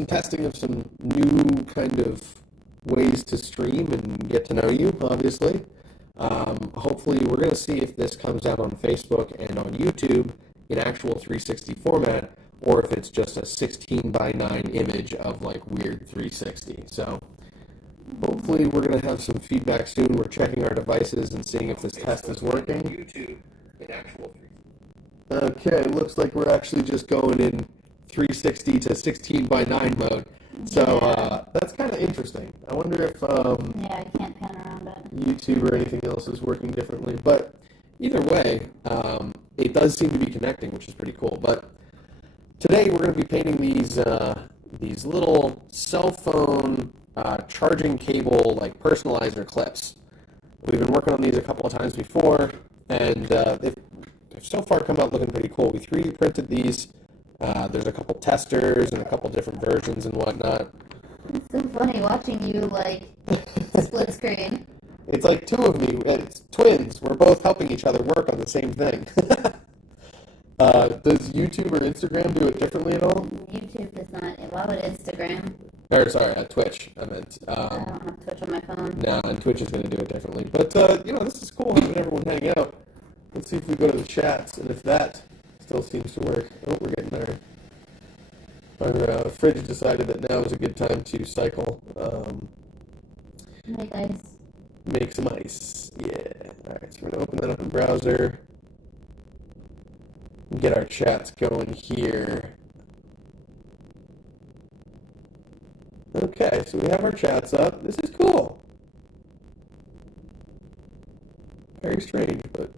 some testing of some new kind of ways to stream and get to know you, obviously. Hopefully, we're going to see if this comes out on Facebook and on YouTube in actual 360 format, or if it's just a 16 by 9 image of like weird 360. So hopefully we're going to have some feedback soon. We're checking our devices and seeing if this test is working. YouTube in actual 360. Okay, looks like we're actually just going in 360 to 16 by 9 mode. So that's kind of interesting. I wonder if I can't pan around it. YouTube or anything else is working differently. But either way, it does seem to be connecting, which is pretty cool. But today we're going to be painting these little cell phone charging cable like personalizer clips. We've been working on these a couple of times before, and they've so far come out looking pretty cool. We 3D printed these. There's a couple testers and a couple different versions and whatnot. It's so funny watching you, like, split screen. It's like two of me. It's twins. We're both helping each other work on the same thing. Does YouTube or Instagram do it differently at all? YouTube does not. Why would Instagram? Or, sorry, Twitch, I meant. I don't have Twitch on my phone. Nah, and Twitch is going to do it differently. But, this is cool having everyone hang out. Let's see if we go to the chats, and if that still seems to work. Oh, we're getting there. Our fridge decided that now is a good time to cycle. Make ice. Make some ice. Yeah. Alright, so we're going to open that up in browser. And get our chats going here. Okay, so we have our chats up. This is cool. Very strange, but...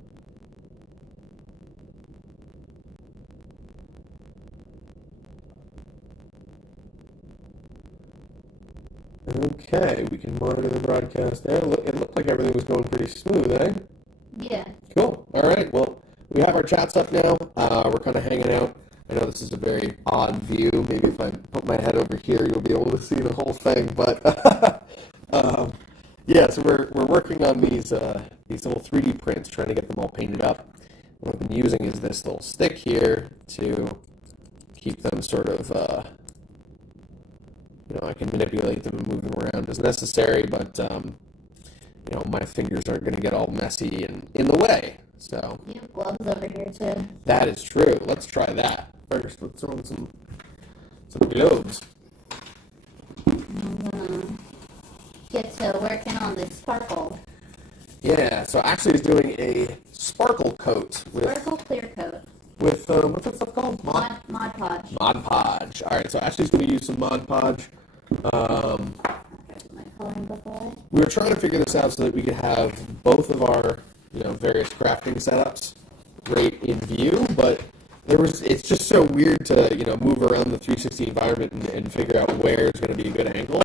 Okay, we can monitor the broadcast there. It looked like everything was going pretty smooth, eh? Yeah. Cool. All right, well, we have our chats up now. We're kind of hanging out. I know this is a very odd view. Maybe if I put my head over here, you'll be able to see the whole thing. But, yeah, so we're working on these little 3D prints, trying to get them all painted up. What I've been using is this little stick here to keep them sort of... I can manipulate them and move them around as necessary, but, my fingers aren't going to get all messy and in the way, so. You have gloves over here, too. That is true. Let's try that. First, let's throw in some gloves. I'm gonna get to working on the sparkle. Yeah, so Ashley's doing a sparkle coat. Sparkle clear coat. With, what's that stuff called? Mod Podge. Mod Podge. All right, so Ashley's going to use some Mod Podge. My coloring book away. We were trying to figure this out so that we could have both of our, various crafting setups right in view, but it's just so weird to, move around the 360 environment and figure out where is going to be a good angle.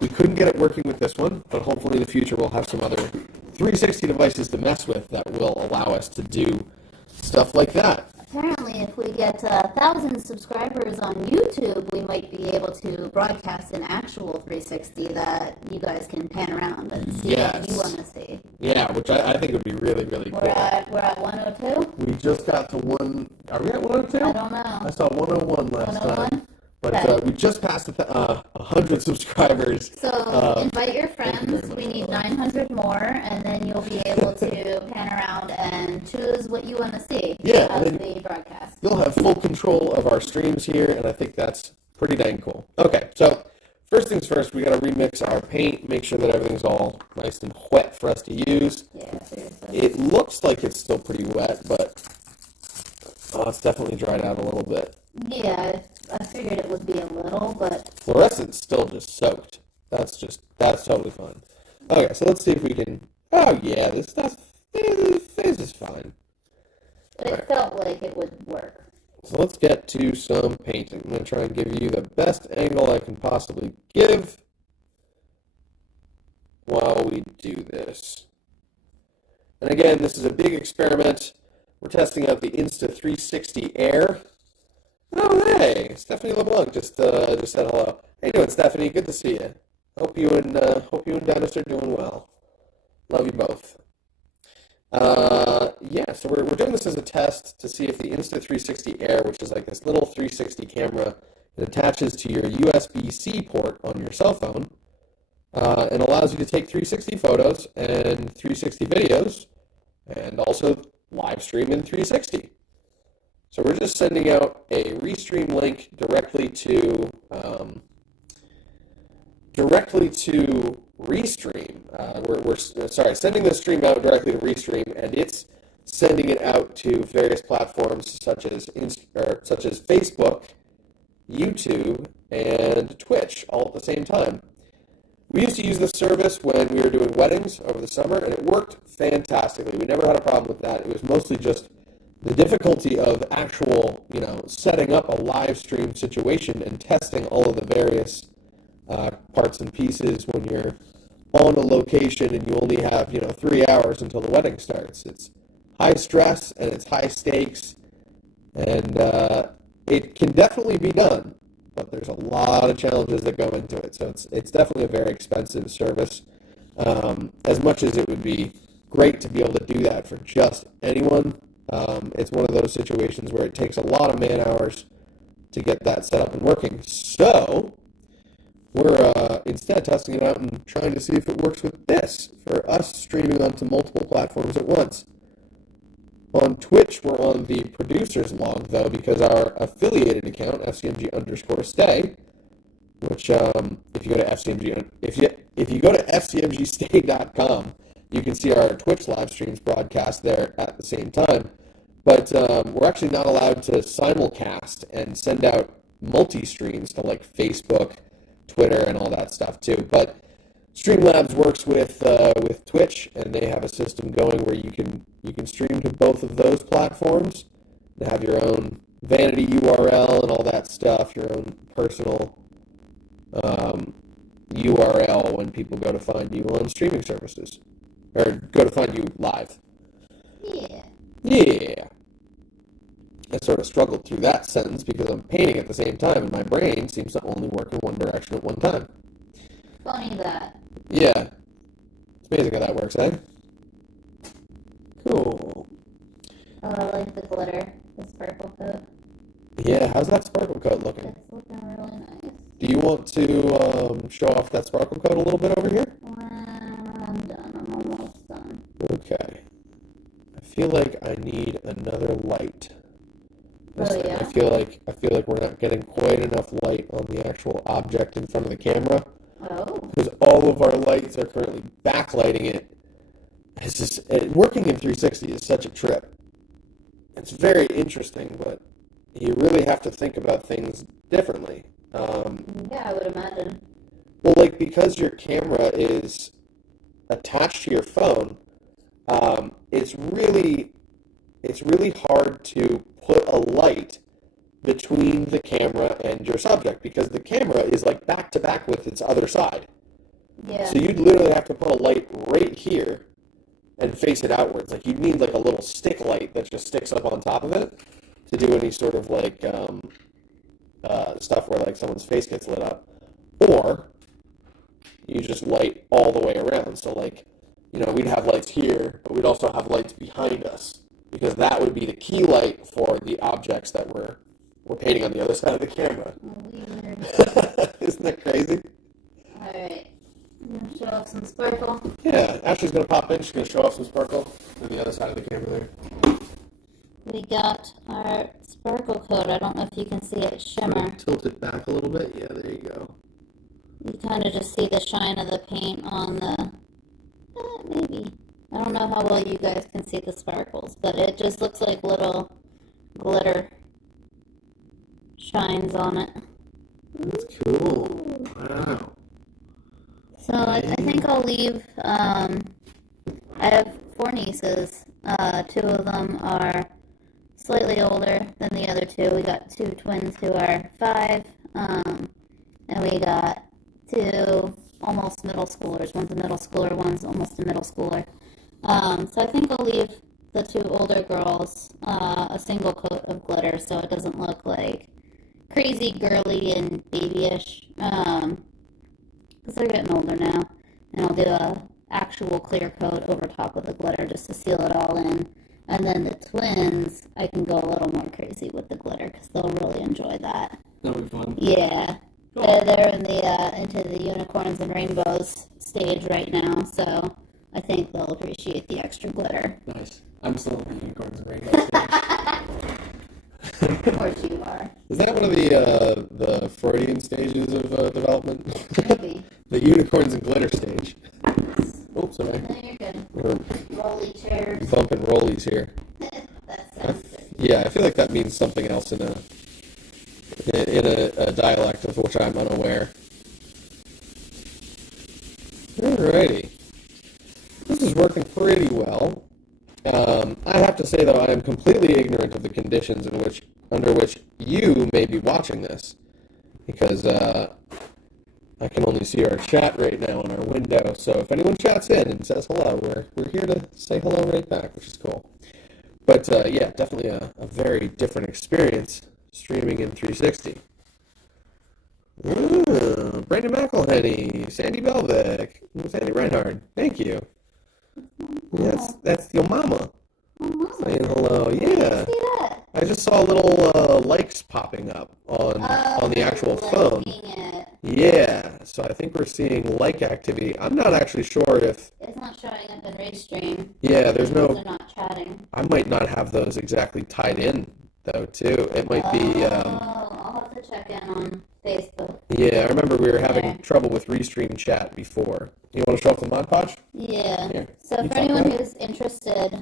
We couldn't get it working with this one, but hopefully in the future we'll have some other 360 devices to mess with that will allow us to do stuff like that. Apparently, if we get 1,000 subscribers on YouTube, we might be able to broadcast an actual 360 that you guys can pan around and see what you want to see. Yeah, which I think would be really, really cool. We're at 102? We just got to one... Are we at 102? I don't know. I saw 101 last 101? time. But we just passed 100 subscribers. So invite your friends. We need 900 more, and then you'll be able to pan around and choose what you want to see as we broadcast. You'll have full control of our streams here, and I think that's pretty dang cool. Okay, so first things first, we got to remix our paint, make sure that everything's all nice and wet for us to use. Yeah, seriously. It looks like it's still pretty wet, but it's definitely dried out a little bit. Yeah, I figured it would be a little, but... Fluorescent's still just soaked. That's totally fine. Okay, so let's see if we can... Oh, yeah, this is fine. But it felt like it would work. So let's get to some painting. I'm going to try and give you the best angle I can possibly give while we do this. And again, this is a big experiment. We're testing out the Insta360 Air. Oh, hey, Stephanie LeBlanc just said hello. How you doing, Stephanie? Good to see you. Hope you and Dennis are doing well. Love you both. Yeah, so we're doing this as a test to see if the Insta360 Air, which is like this little 360 camera, It attaches to your USB-C port on your cell phone and allows you to take 360 photos and 360 videos and also live stream in 360. So we're just sending out a Restream link directly to Restream. We're sending the stream out directly to Restream, and it's sending it out to various platforms such as Facebook, YouTube, and Twitch all at the same time. We used to use this service when we were doing weddings over the summer, and it worked fantastically. We never had a problem with that. It was mostly just the difficulty of actual, setting up a live stream situation and testing all of the various parts and pieces when you're on a location and you only have, 3 hours until the wedding starts. It's high stress and it's high stakes, and it can definitely be done, but there's a lot of challenges that go into it. So it's definitely a very expensive service. As much as it would be great to be able to do that for just anyone, it's one of those situations where it takes a lot of man hours to get that set up and working. So we're instead testing it out and trying to see if it works with this for us streaming onto multiple platforms at once. On Twitch, we're on the producer's log, though, because our affiliated account, FCMG_stay, which if you go to FCMGstay.com, you can see our Twitch live streams broadcast there at the same time. But we're actually not allowed to simulcast and send out multi-streams to like Facebook, Twitter, and all that stuff too. But Streamlabs works with Twitch, and they have a system going where you can stream to both of those platforms and have your own vanity URL and all that stuff, your own personal URL when people go to find you on streaming services, or go to find you live. Yeah. I sort of struggled through that sentence because I'm painting at the same time, and my brain seems to only work in one direction at one time. Funny that. Yeah. It's amazing how that works, eh? Cool. Oh, I like the glitter, the sparkle coat. Yeah, how's that sparkle coat looking? It's looking really nice. Do you want to show off that sparkle coat a little bit over here? I'm done. I'm almost done. Okay. I feel like I need another light. Yeah. I feel like we're not getting quite enough light on the actual object in front of the camera. Oh. Because all of our lights are currently backlighting it. It's just working in 360 is such a trip. It's very interesting, but you really have to think about things differently. Yeah, I would imagine. Well, because your camera is attached to your phone, it's really hard to put a light between the camera and your subject, because the camera is back to back with its other side. Yeah. So you'd literally have to put a light right here and face it outwards. You'd need a little stick light that just sticks up on top of it to do any sort of stuff where someone's face gets lit up. Or you just light all the way around. So we'd have lights here, but we'd also have lights behind us, because that would be the key light for the objects that we're painting on the other side of the camera. Weird. Isn't that crazy? Alright. I'm going to show off some sparkle. Yeah, Ashley's going to pop in. She's going to show off some sparkle on the other side of the camera there. We got our sparkle coat. I don't know if you can see it shimmer. Tilt it back a little bit. Yeah, there you go. You kind of just see the shine of the paint on the... maybe. I don't know how well you guys can see the sparkles, but it just looks like little glitter shines on it. That's cool. Wow. So I think I'll leave, I have 4 nieces. 2 of them are slightly older than the other 2. We got 2 twins who are 5, and we got 2 almost middle schoolers. One's a middle schooler, one's almost a middle schooler. So I think I'll leave the 2 older girls a single coat of glitter so it doesn't look crazy girly and babyish, because they're getting older now. And I'll do a actual clear coat over top of the glitter just to seal it all in. And then the twins, I can go a little more crazy with the glitter because they'll really enjoy that. That'll be fun. Yeah. Cool. They're in the into the unicorns and rainbows stage right now, so I think they'll appreciate the extra glitter. Nice. I'm still in the unicorns and rainbows stage. Of course you are. Is that one of the Freudian stages of development? Maybe. The unicorns and glitter stage. Oops, sorry. No, you're good. We're Rolly chairs. bumping rollies here. That sounds good. Yeah, I feel like that means something else in a dialect of which I'm unaware. Alrighty. This is working pretty well. I have to say, though, I am completely ignorant of the conditions under which you may be watching this, because I can only see our chat right now in our window. So if anyone chats in and says hello, we're here to say hello right back, which is cool. But yeah, definitely a very different experience streaming in 360. Ooh, Brandon McElhenney, Sandy Belvick, Sandy Reinhardt, thank you. Yes, that's your mama saying hello. Yeah, See that? I just saw little likes popping up on the actual phone. It. Yeah, so I think we're seeing like activity. I'm not actually sure if It's not showing up in Restream. yeah, there's no. They're not chatting. I might not have those exactly tied in though too. It might be. I'll have to check in on Facebook. Yeah, I remember we were having trouble with Restream chat before. You want to show off the Mod Podge? Yeah. Here, So you for talk anyone about it. who's interested,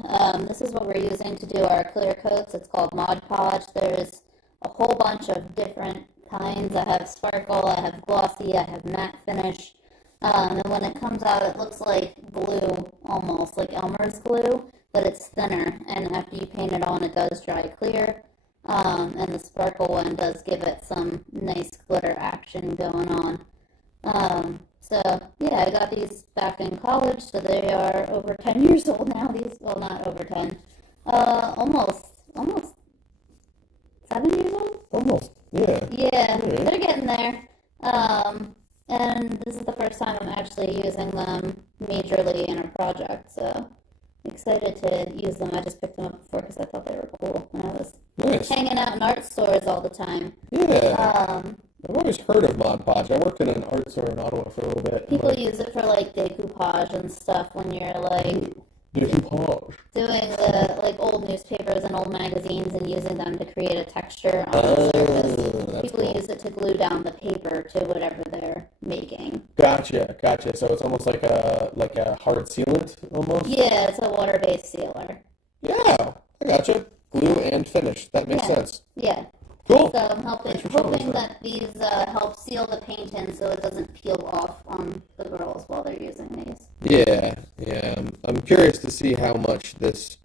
this is what we're using to do our clear coats. It's called Mod Podge. There's a whole bunch of different kinds. I have sparkle, I have glossy, I have matte finish. And when it comes out, it looks like glue, almost like Elmer's glue, but it's thinner. And after you paint it on, it does dry clear. And the sparkle one does give it some nice glitter action going on. So yeah, I got these back in college, so they are over 10 years old now. These, well, not over 10, almost 7 years old. Almost. Yeah. Yeah, Alright. they're getting there. And this is the first time I'm actually using them majorly in a project, so excited to use them. I just picked them up before because I thought they were cool when I was Nice. hanging out in art stores all the time. Yeah. I've always heard of Mod Podge. I worked in an art store in Ottawa for a little bit. People use it for like decoupage and stuff when you're like Decoupage. doing the like old newspapers and old magazines and using them to create a texture on the surface. That's People cool. use it to glue down the paper to whatever they're making. Gotcha. So it's almost like a hard sealant, almost. Yeah, it's a water-based sealer. Yeah, I gotcha. Glue and finish. That makes sense. Yeah. Cool. So I'm Thanks for showing us hoping that. that these help seal the paint in so it doesn't peel off on the girls while they're using these. Yeah. I'm curious to see how much this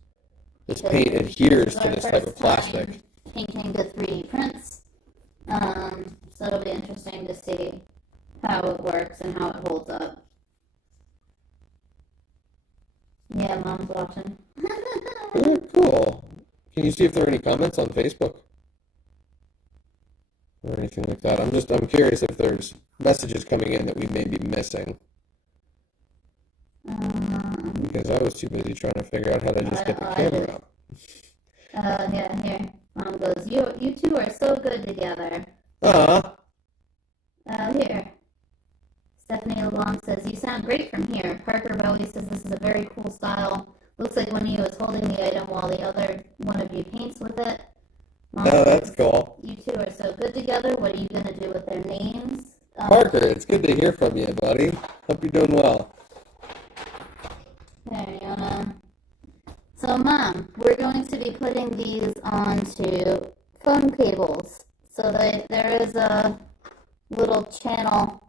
paint adheres to this type of plastic. Painting the 3D prints. So it'll be interesting to see how it works and how it holds up. Yeah, Mom's watching. Very cool. Can you see if there are any comments on Facebook? Or anything like that. I'm curious if there's messages coming in that we may be missing. Because I was too busy trying to figure out how to just get the camera up. Yeah, here. Mom goes, you two are so good together. Here. Stephanie LeBlanc says, you sound great from here. Parker Bowie says, this is a very cool style. Looks like one of you is holding the item while the other one of you paints with it. Mom Oh, that's cool. You two are so good together. What are you going to do with their names? Parker, it's good to hear from you, buddy. Hope you're doing well. There, you wanna... So, Mom, we're going to be putting these onto phone cables. So there is a little channel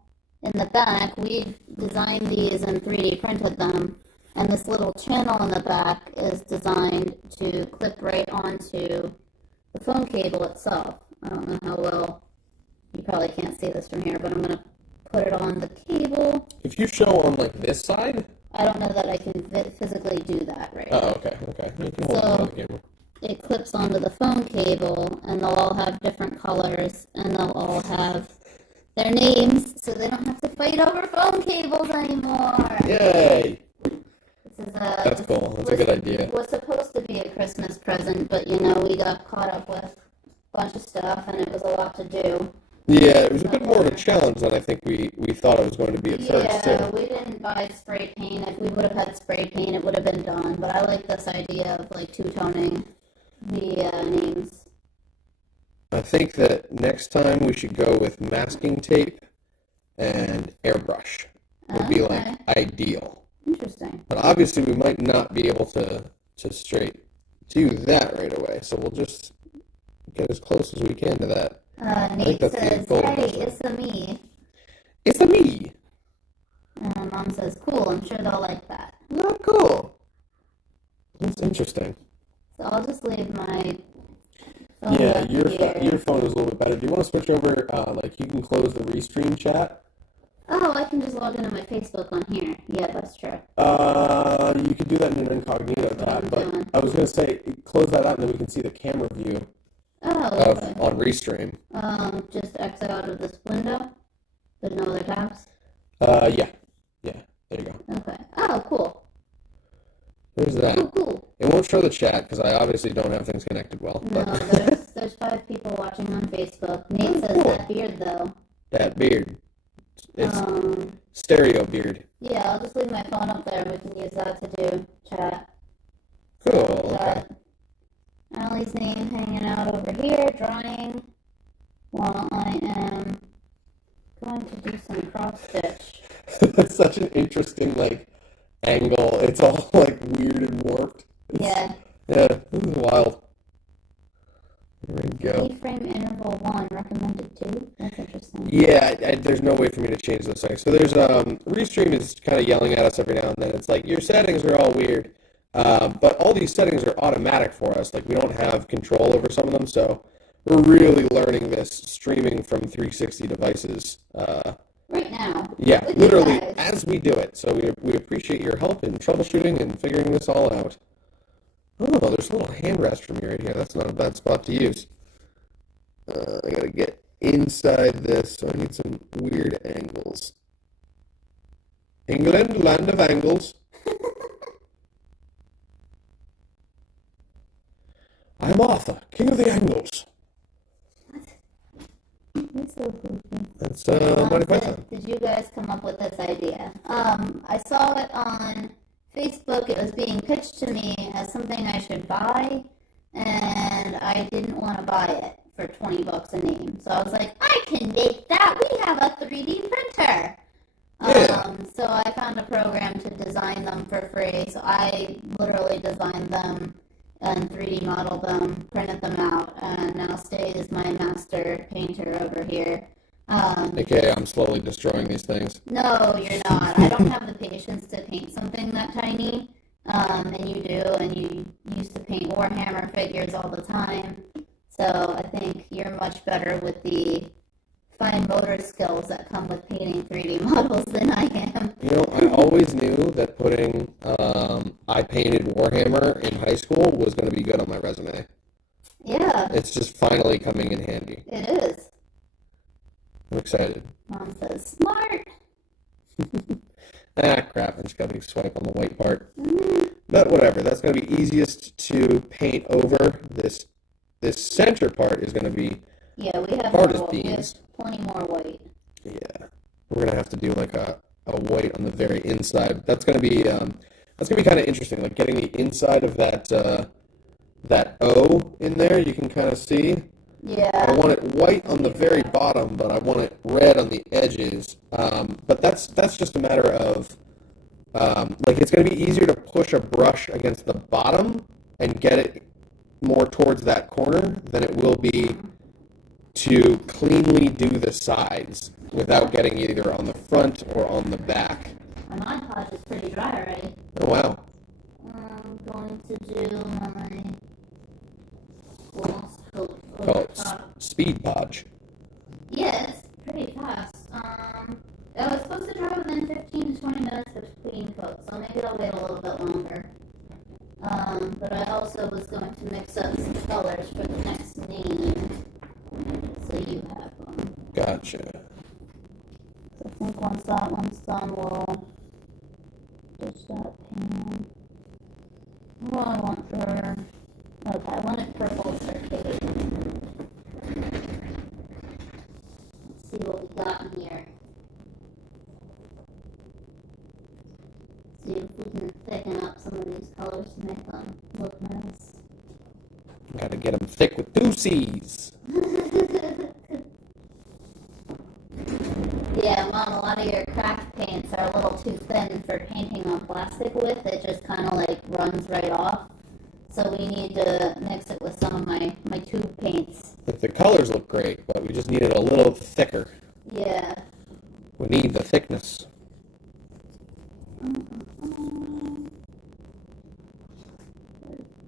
in the back. We've designed these and 3D printed them. And this little channel in the back is designed to clip right onto the phone cable itself. I don't know how well, you probably can't see this from here, but I'm going to put it on the cable. If you show on like this side. I don't know that I can physically do that right now. Oh, okay. You can hold it on the camera. It clips onto the phone cable, and they'll all have different colors, and they'll all have their names, so they don't have to fight over phone cables anymore. Yay! That's cool. That's a good idea. It was supposed to be a Christmas present, but we got caught up with a bunch of stuff, and it was a lot to do. Yeah, it was a bit more of a challenge than I think we thought it was going to be at first, too. Yeah, we didn't buy spray paint. If we would have had spray paint, it would have been done. But I like this idea of like two-toning the names. I think that next time we should go with masking tape and airbrush would be like Okay, ideal. interesting. But obviously we might not be able to straight do that right away, so we'll just get as close as we can to that. I think Nate that's the says, goal. "Hey, it's a me." It's a me. And Mom says, "Cool. I'm sure they'll like that." Not cool. That's interesting. So I'll just leave my phone Yeah, up here. your phone is a little bit better. Do you want to switch over? Like you can close the restream chat. Oh, I can just log into my Facebook on here. Yeah, that's true. You could do that in an incognito tab, but doing? I was gonna say close that out and then we can see the camera view Oh, of okay. on restream. Just exit out of this window with no other tabs. Yeah, there you go. Okay. Oh, cool. There's that. Cool. It won't show the chat because I obviously don't have things connected well. No, But there's 5 people watching on Facebook. Nate says cool. that beard though. That beard, it's stereo beard. Yeah, I'll just leave my phone up there. We can use that to do chat. Cool. Okay. Got Allie's name hanging out over here, drawing, while I am going to do some cross stitch. That's such an interesting like angle. It's all like weird and warped. Yeah. Yeah, this is wild. There we go. Keyframe interval 1 recommended 2. That's interesting. Yeah, there's no way for me to change those settings. So there's Restream is kind of yelling at us every now and then. It's like your settings are all weird, but all these settings are automatic for us. Like we don't have control over some of them, so we're really learning this streaming from 360 devices. Right now. Yeah, with literally you guys. as we do it. So we appreciate your help in troubleshooting and figuring this all out. Oh, there's a little hand rest for me right here. That's not a bad spot to use. I gotta get inside this, so I need some weird angles. England, land of angles. I'm Arthur, king of the angles. You're so goofy. That's Monty Python. Did you guys come up with this idea? I saw it on Facebook. It was being pitched to me as something I should buy, and I didn't want to buy it for $20 a name. So I was like, I can make that. We have a 3D printer. Yeah. So I found a program to design them for free. So I literally designed them and 3D modeled them, printed them out, and now Stay is my master painter over here. Okay, I'm slowly destroying these things. No, you're not. I don't have the patience to paint something that tiny, and you do, and you used to paint Warhammer figures all the time. So I think you're much better with the fine motor skills that come with painting 3D models than I am. You know, I always knew that putting I painted Warhammer in high school was going to be good on my resume. Yeah, It's just finally coming in handy. it is. I'm excited. Mom says, smart. Ah, crap, I just got to swipe on the white part. But whatever, that's going to be easiest to paint over. This center part is going to be Yeah, we have hard as more, we have beans. plenty more white. Yeah, we're going to have to do like a white on the very inside. That's going to be kind of interesting, like getting the inside of that O in there. You can kind of see. Yeah. I want it white on the very bottom, but I want it red on the edges. But that's just a matter of like it's going to be easier to push a brush against the bottom and get it more towards that corner than it will be to cleanly do the sides without getting either on the front or on the back. My Mod Podge is pretty dry already. Oh wow. I'm going to do my gloss coat Oh, over it's top. speed podge. Yeah, it's pretty fast. I was supposed to dry within 15 to 20 minutes between coats, so maybe I'll wait a little bit longer. But I also was going to mix up some colors for the next name, so you have them. Gotcha. So I think once that one's done, we'll ditch that pan. What do I want for... Okay, I want it purple for Kate. on here. See if we can thicken up some of these colors to make them look nice. Gotta get them thick with two C's. Yeah, Mom, a lot of your craft paints are a little too thin for painting on plastic with. It just kind of like runs right off. So we need to mix it with some of my tube paints. Like the colors look great, but we just need it a little thicker. Yeah. We need the thickness. There's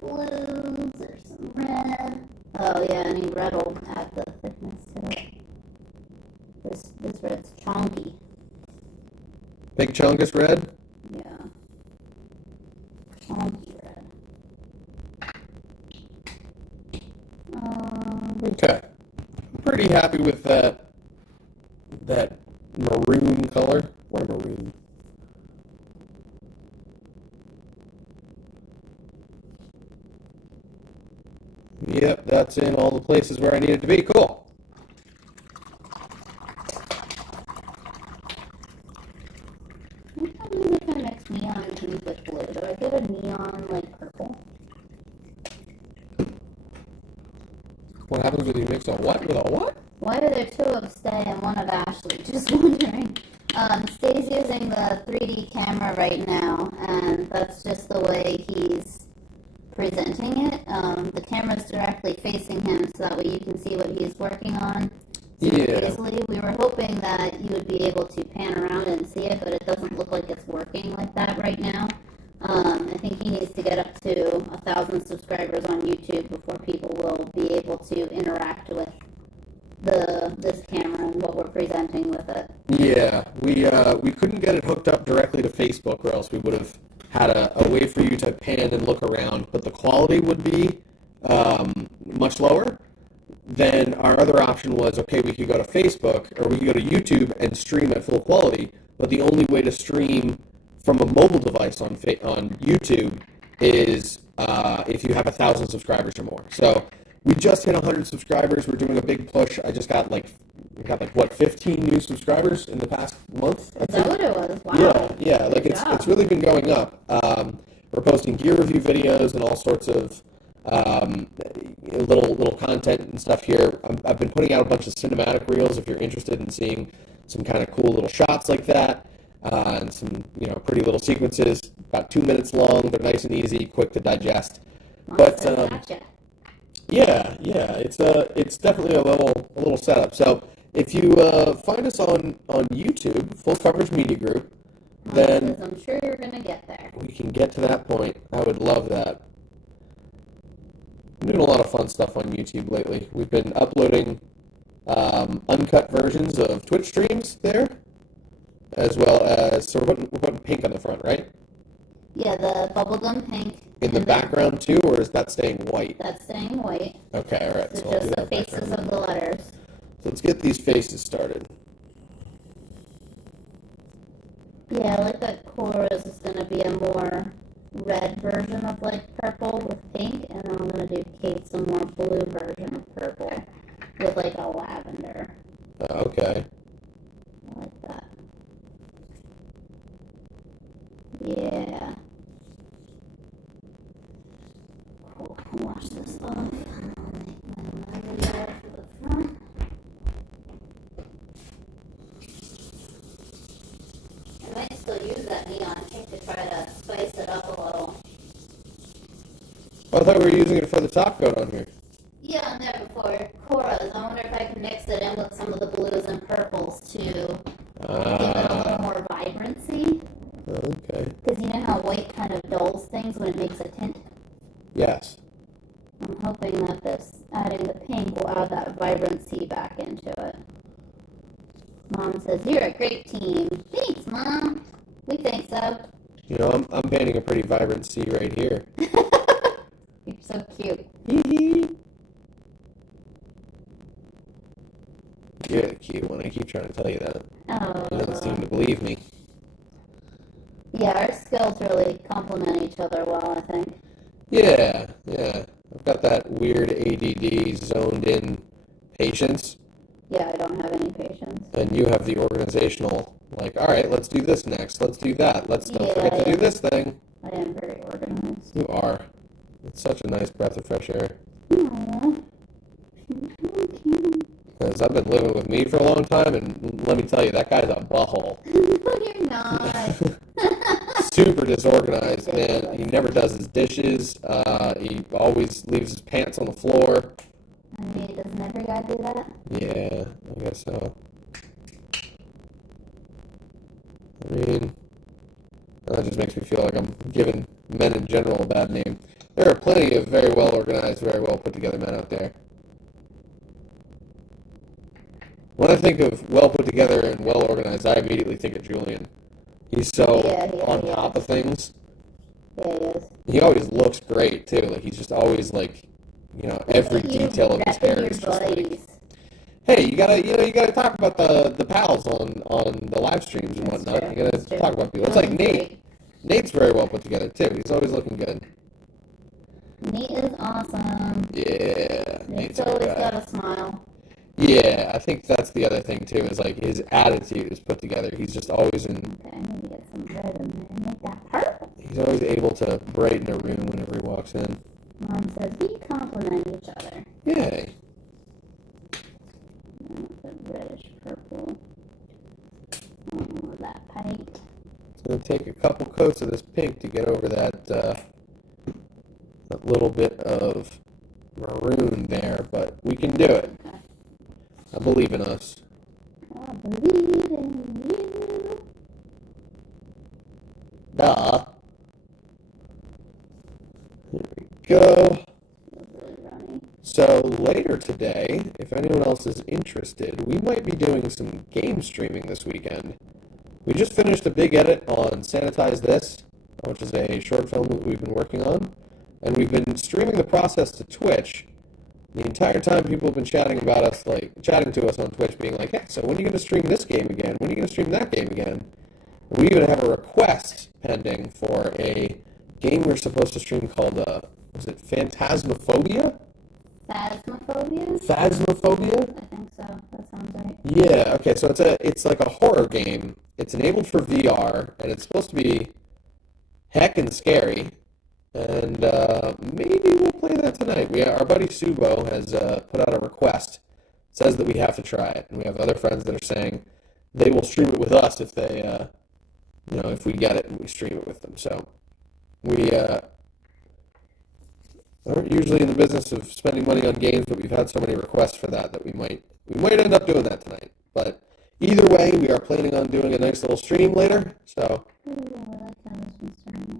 blues, there's some red. Oh yeah, any red will add the thickness to it. This red's chunky. Big chungus red? Yeah. Chunky red. Okay. Pretty happy with that maroon color. Why maroon? Yep, that's in all the places where I need it to be. Cool. Sometimes I try to mix neon and pink with blue. Do I get a neon like purple? What happens when you mix a what with a what? Why are there two of Stay and one of Ashley? Just wondering. Stay's using the 3D camera right now, and that's just the way he's presenting it. The camera's directly facing him, so that way you can see what he's working on easily. We were hoping that you would be able to pan around and see it, but it doesn't look like it's working like that right now. I think he needs to get up to 1,000 subscribers on YouTube before people will be able to interact with this camera and what we're presenting with it. Yeah, we couldn't get it hooked up directly to Facebook, or else we would have had a way for you to pan and look around, but the quality would be much lower. Then our other option was, okay, we could go to Facebook, or we could go to YouTube and stream at full quality, but the only way to stream from a mobile device on YouTube is if you have 1,000 subscribers or more. So we just hit 100 subscribers. We're doing a big push. I just got what, 15 new subscribers in the past month? Is that what it was? Wow. Yeah. Like it's really been going up. We're posting gear review videos and all sorts of little content and stuff here. I've been putting out a bunch of cinematic reels if you're interested in seeing some kind of cool little shots like that. And some, pretty little sequences, about 2 minutes long. They're nice and easy, quick to digest. But yeah, it's definitely a little setup. So if you find us on YouTube, Full Coverage Media Group, then I'm sure you're gonna get there. We can get to that point. I would love that. I'm doing a lot of fun stuff on YouTube lately. We've been uploading uncut versions of Twitch streams there, as well as, so we're putting pink on the front, right? Yeah, the bubblegum pink. In the background too, or is that staying white? That's staying white. Okay, all right. So just the faces of the letters. So let's get these faces started. Yeah, I like that Cora's is going to be a more red version of like purple with pink, and then I'm going to do Kate's a more blue version of purple with like a lavender. Okay. I like that. Yeah. Cool. Wash this off. I'll make my lavender for the front. I might still use that neon pink to try to spice it up a little. I thought we were using it for the top coat on here. Yeah, on there before Cora's. I wonder if I can mix it in with some of the blues and purples to give it a little more vibrancy. Okay. Because you know how white kind of dulls things when it makes a tint? Yes. I'm hoping that this, adding the pink, will add that vibrancy back into it. Mom says, "You're a great team." Thanks, Mom. We think so. You know, I'm painting a pretty vibrant C right here. You're so cute. You're the cute one. I keep trying to tell you that. Oh. You don't seem to believe me. Yeah, our skills really complement each other well, I think. Yeah. I've got that weird ADD zoned in patience Yeah, I don't have any patience. And you have the organizational, like, all right, let's do this next. Let's do that. Let's don't forget to do this thing. I am very organized. You are. It's such a nice breath of fresh air. Aww. Because I've been living with me for a long time, and let me tell you, that guy's a butthole. No, you're not. Super disorganized, man. He never does his dishes. He always leaves his pants on the floor. I mean, doesn't every guy do that? Yeah, I guess so. I mean, that just makes me feel like I'm giving men in general a bad name. There are plenty of very well organized, very well put together men out there. When I think of well put together and well organized, I immediately think of Julian. He's so on top of things. Yeah, he is. He always looks great too. Like he's just always like, every detail of his hair is just like. Hey, you gotta talk about the pals on the live streams and whatnot. True. You gotta talk about people. It's like Nate. Nate's very well put together too. He's always looking good. Nate is awesome. Yeah, Nate's always got a smile. Yeah, I think that's the other thing too, is like his attitude is put together. He's just always in. Okay, I need to get some red in there and make that purple. He's always able to brighten a room whenever he walks in. Mom says we complement each other. Yay. The reddish purple. Oh, that paint. It's gonna take a couple coats of this pink to get over that little bit of maroon there, but we can do it. Okay. I believe in us. I believe in you. Duh. Here we go. So later today, if anyone else is interested, we might be doing some game streaming this weekend. We just finished a big edit on Sanitize This, which is a short film that we've been working on, and we've been streaming the process to Twitch. The entire time people have been chatting to us on Twitch, being like, hey, so when are you going to stream this game again? When are you going to stream that game again? And we even have a request pending for a game we're supposed to stream called, was it Phantasmophobia? Phasmophobia? Phasmophobia? I think so. That sounds right. Yeah, okay, so it's like a horror game. It's enabled for VR, and it's supposed to be heckin' scary. And maybe we'll play that tonight. Our buddy Subo has put out a request. It says that we have to try it. And we have other friends that are saying they will stream it with us if they, if we get it and we stream it with them. So we aren't usually in the business of spending money on games, but we've had so many requests for that we might end up doing that tonight. But either way, we are planning on doing a nice little stream later. So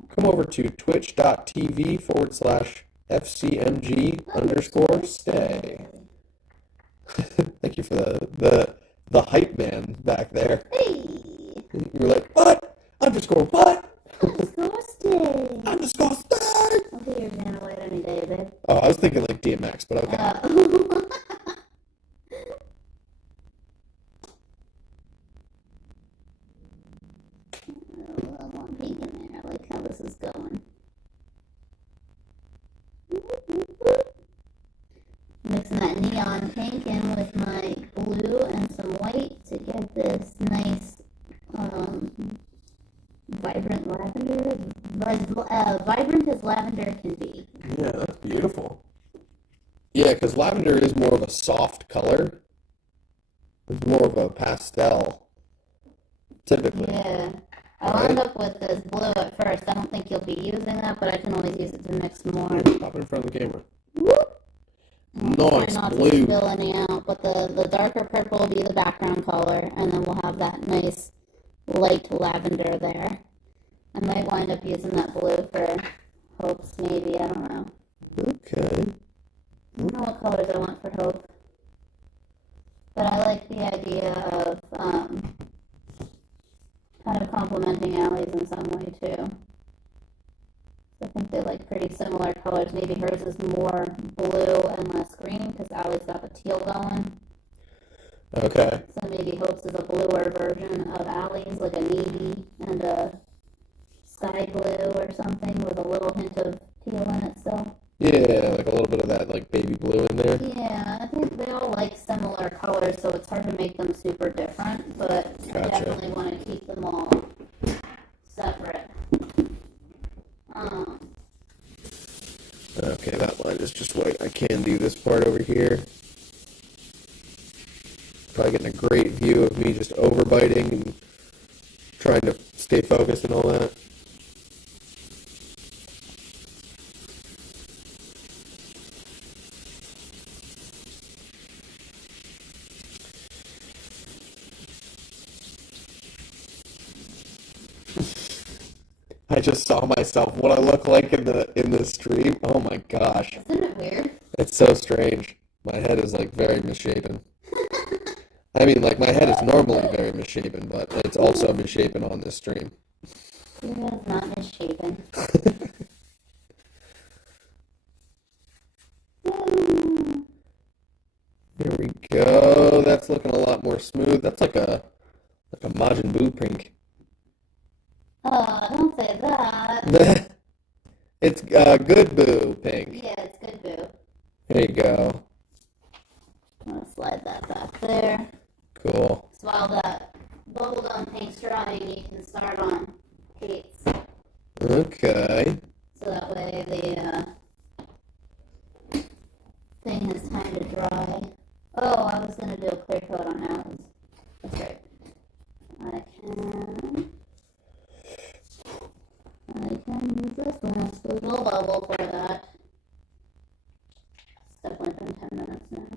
come over to twitch.tv/FCMG_stay. Thank you for the hype man back there. Hey! You were like, what? _what? _stay. _stay. I'll be your Vanna White any day, babe. Oh, I was thinking like DMX, but okay. I want pink in there. I like how this is going. Mixing that neon pink in with my blue and some white to get this nice vibrant lavender. Vibrant as lavender can be. Yeah, that's beautiful. Yeah, because lavender is more of a soft color. It's more of a pastel, typically. Yeah. I'll end up with this blue at first. I don't think you'll be using that, but I can always use it to mix more. Pop it in front of the camera. Whoop. Nice not blue. To spill any out, but the darker purple will be the background color, and then we'll have that nice light lavender there. I might wind up using that blue for hopes, maybe. I don't know. Okay. I don't know what colors I want for hope. But I like the idea of kind of complementing Allie's in some way, too. I think they like pretty similar colors. Maybe hers is more blue and less green because Allie's got the teal going. Okay. So maybe Hope's is a bluer version of Allie's, like a navy and a sky blue or something with a little hint of teal in it still. Yeah, like a little bit of that like baby blue in there. Yeah, I think they all like similar colors, so it's definitely want to keep them all separate. Okay, that line is just white. I can do this part over here. Probably getting a great view of me just overbiting and trying to stay focused and all that. I just saw myself what I look like in the stream. Oh my gosh. Isn't it weird? It's so strange. My head is like very misshapen. I mean, like my head is normally very misshapen, but it's also misshapen on this stream. Your head is not misshapen. Here we go. That's looking a lot more smooth. That's like a Majin Buu pink. Oh, don't say that. It's good boo pink. Yeah, it's good, boo. There you go. I'm going to slide that back there. Cool. So while that bubblegum paint's drying, you can start on Kate's. Okay. So that way the thing has time to dry. Oh, I was going to do a clear coat on Alice. That's right. I can use this one. It's a little bubble for that. It's definitely been 10 minutes now.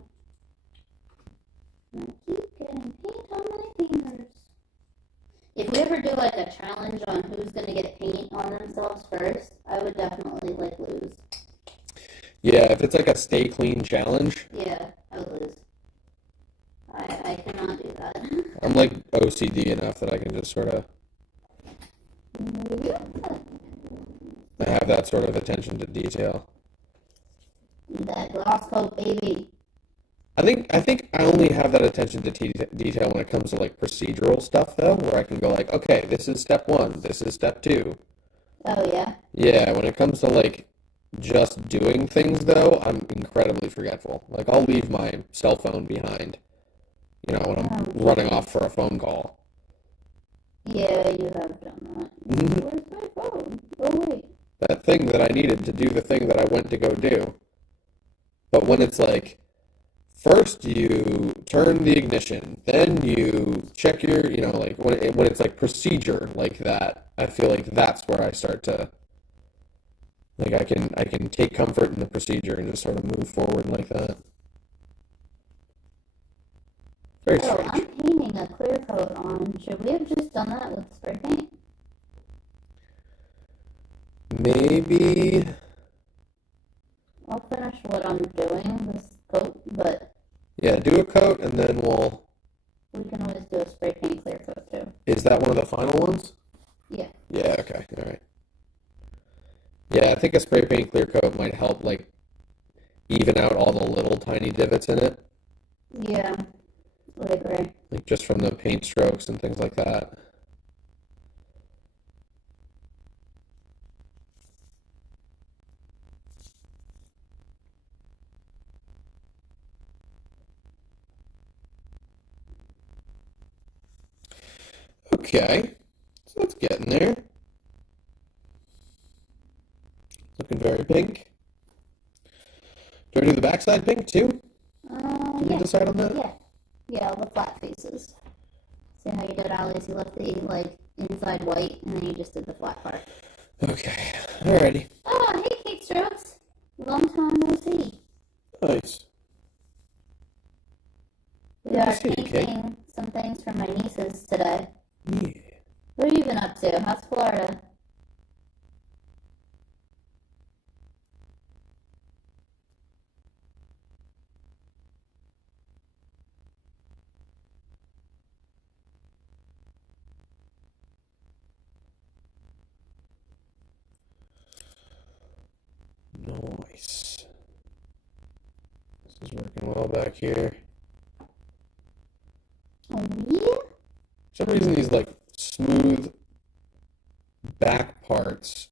And I keep getting paint on my fingers. If we ever do like a challenge on who's going to get paint on themselves first, I would definitely like lose. Yeah, if it's like a stay clean challenge. Yeah, I would lose. I cannot do that. I'm like OCD enough that I can just sort of. I have that sort of attention to detail. That gloss coat, baby. I think I only have that attention to detail when it comes to like procedural stuff though, where I can go like, okay, this is step 1, this is step 2. Oh yeah? Yeah, when it comes to like just doing things though, I'm incredibly forgetful. Like I'll leave my cell phone behind, when I'm running off for a phone call. Yeah, you have done that. Where's my phone? Oh wait. That thing that I needed to do the thing that I went to go do. But when it's like, first you turn the ignition, then you check your, like when it's like procedure like that, I feel like that's where I start to, like I can take comfort in the procedure and just sort of move forward like that. Very strange. I'm painting a clear coat on. Should we have just done that with spray paint? Maybe. I'll finish what I'm doing, this coat, but Yeah, do a coat and then we can always do a spray paint clear coat too. Is that one of the final ones? Yeah. Yeah, okay, all right. Yeah, I think a spray paint clear coat might help like even out all the little tiny divots in it. Yeah, I agree. Like just from the paint strokes and things like that. Okay, so it's getting there. Looking very pink. Do I do the backside pink too? Did we decide on that? Yeah. Yeah, all the flat faces. See how you did, Alice? You left the inside white, and then you just did the flat part. Okay, alrighty. Oh, hey, Kate Strokes. Long time no see. Nice. We Good to are see you, Kate. painting some things for my nieces today. Yeah. What have you been up to? How's Florida? Nice. This is working well back here. Oh, yeah? For some reason, these like smooth back parts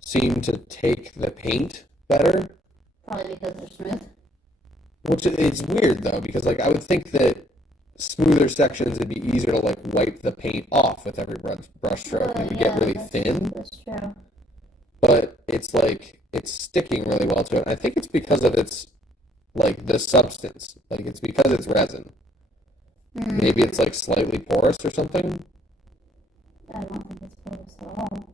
seem to take the paint better. Probably because they're smooth. Which it's weird though, because like I would think that smoother sections, it'd be easier to like wipe the paint off with every brush stroke, and it would get really thin. That's true. But it's like it's sticking really well to it. I think it's because of its like the substance, like it's because it's resin. Maybe it's like slightly porous or something. I don't think it's porous at all.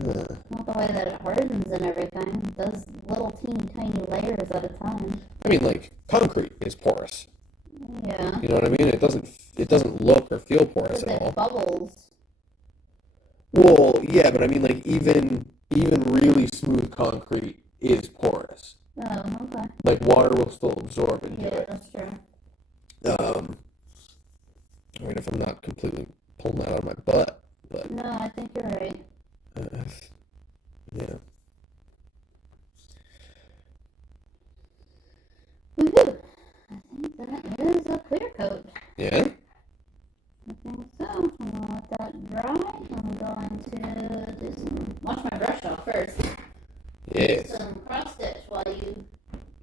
Huh. Not the way that it hardens and everything. It does little teeny tiny layers at a time. I mean, like concrete is porous. Yeah. You know what I mean? It doesn't look or feel porous at all. It bubbles. Well, yeah, but I mean, like even really smooth concrete is porous. Oh, okay. Like water will still absorb into it. Yeah, that's true. I mean, if I'm not completely pulling that out of my butt, but No, I think you're right. yeah. Woohoo! I think that is a clear coat. Yeah? I think so. I'm gonna let that dry. I'm going to wash my brush off first. Yes. Some cross stitch while you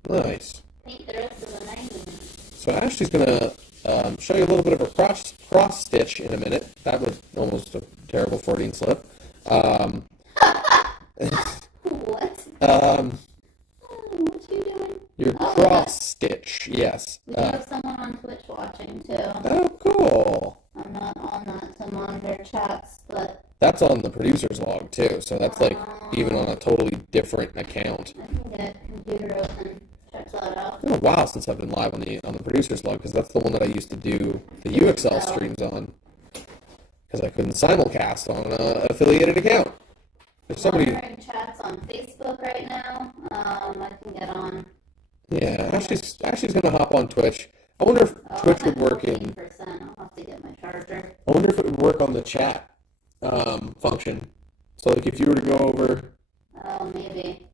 Nice. paint the rest of the night. So Ashley's gonna show you a little bit of a cross stitch in a minute. That was almost a terrible Freudian slip. What? What you doing? Your cross stitch, yes. We have someone on Twitch watching too. Oh, cool. I'm not on that to monitor chats, but That's on the producer's log too, so that's like even on a totally different account. I can get a computer open. Check that out. It's been a while since I've been live on the producer's log because that's the one that I used to do the UXL streams on because I couldn't simulcast on an affiliated account. There's somebody. Monitoring chats on Facebook right now. I can get on. Yeah, Ashley's gonna hop on Twitch. I wonder if Twitch would work in. 15%. I'll have to get my charger. I wonder if it would work on the chat function. So like if you were to go over. Oh, maybe.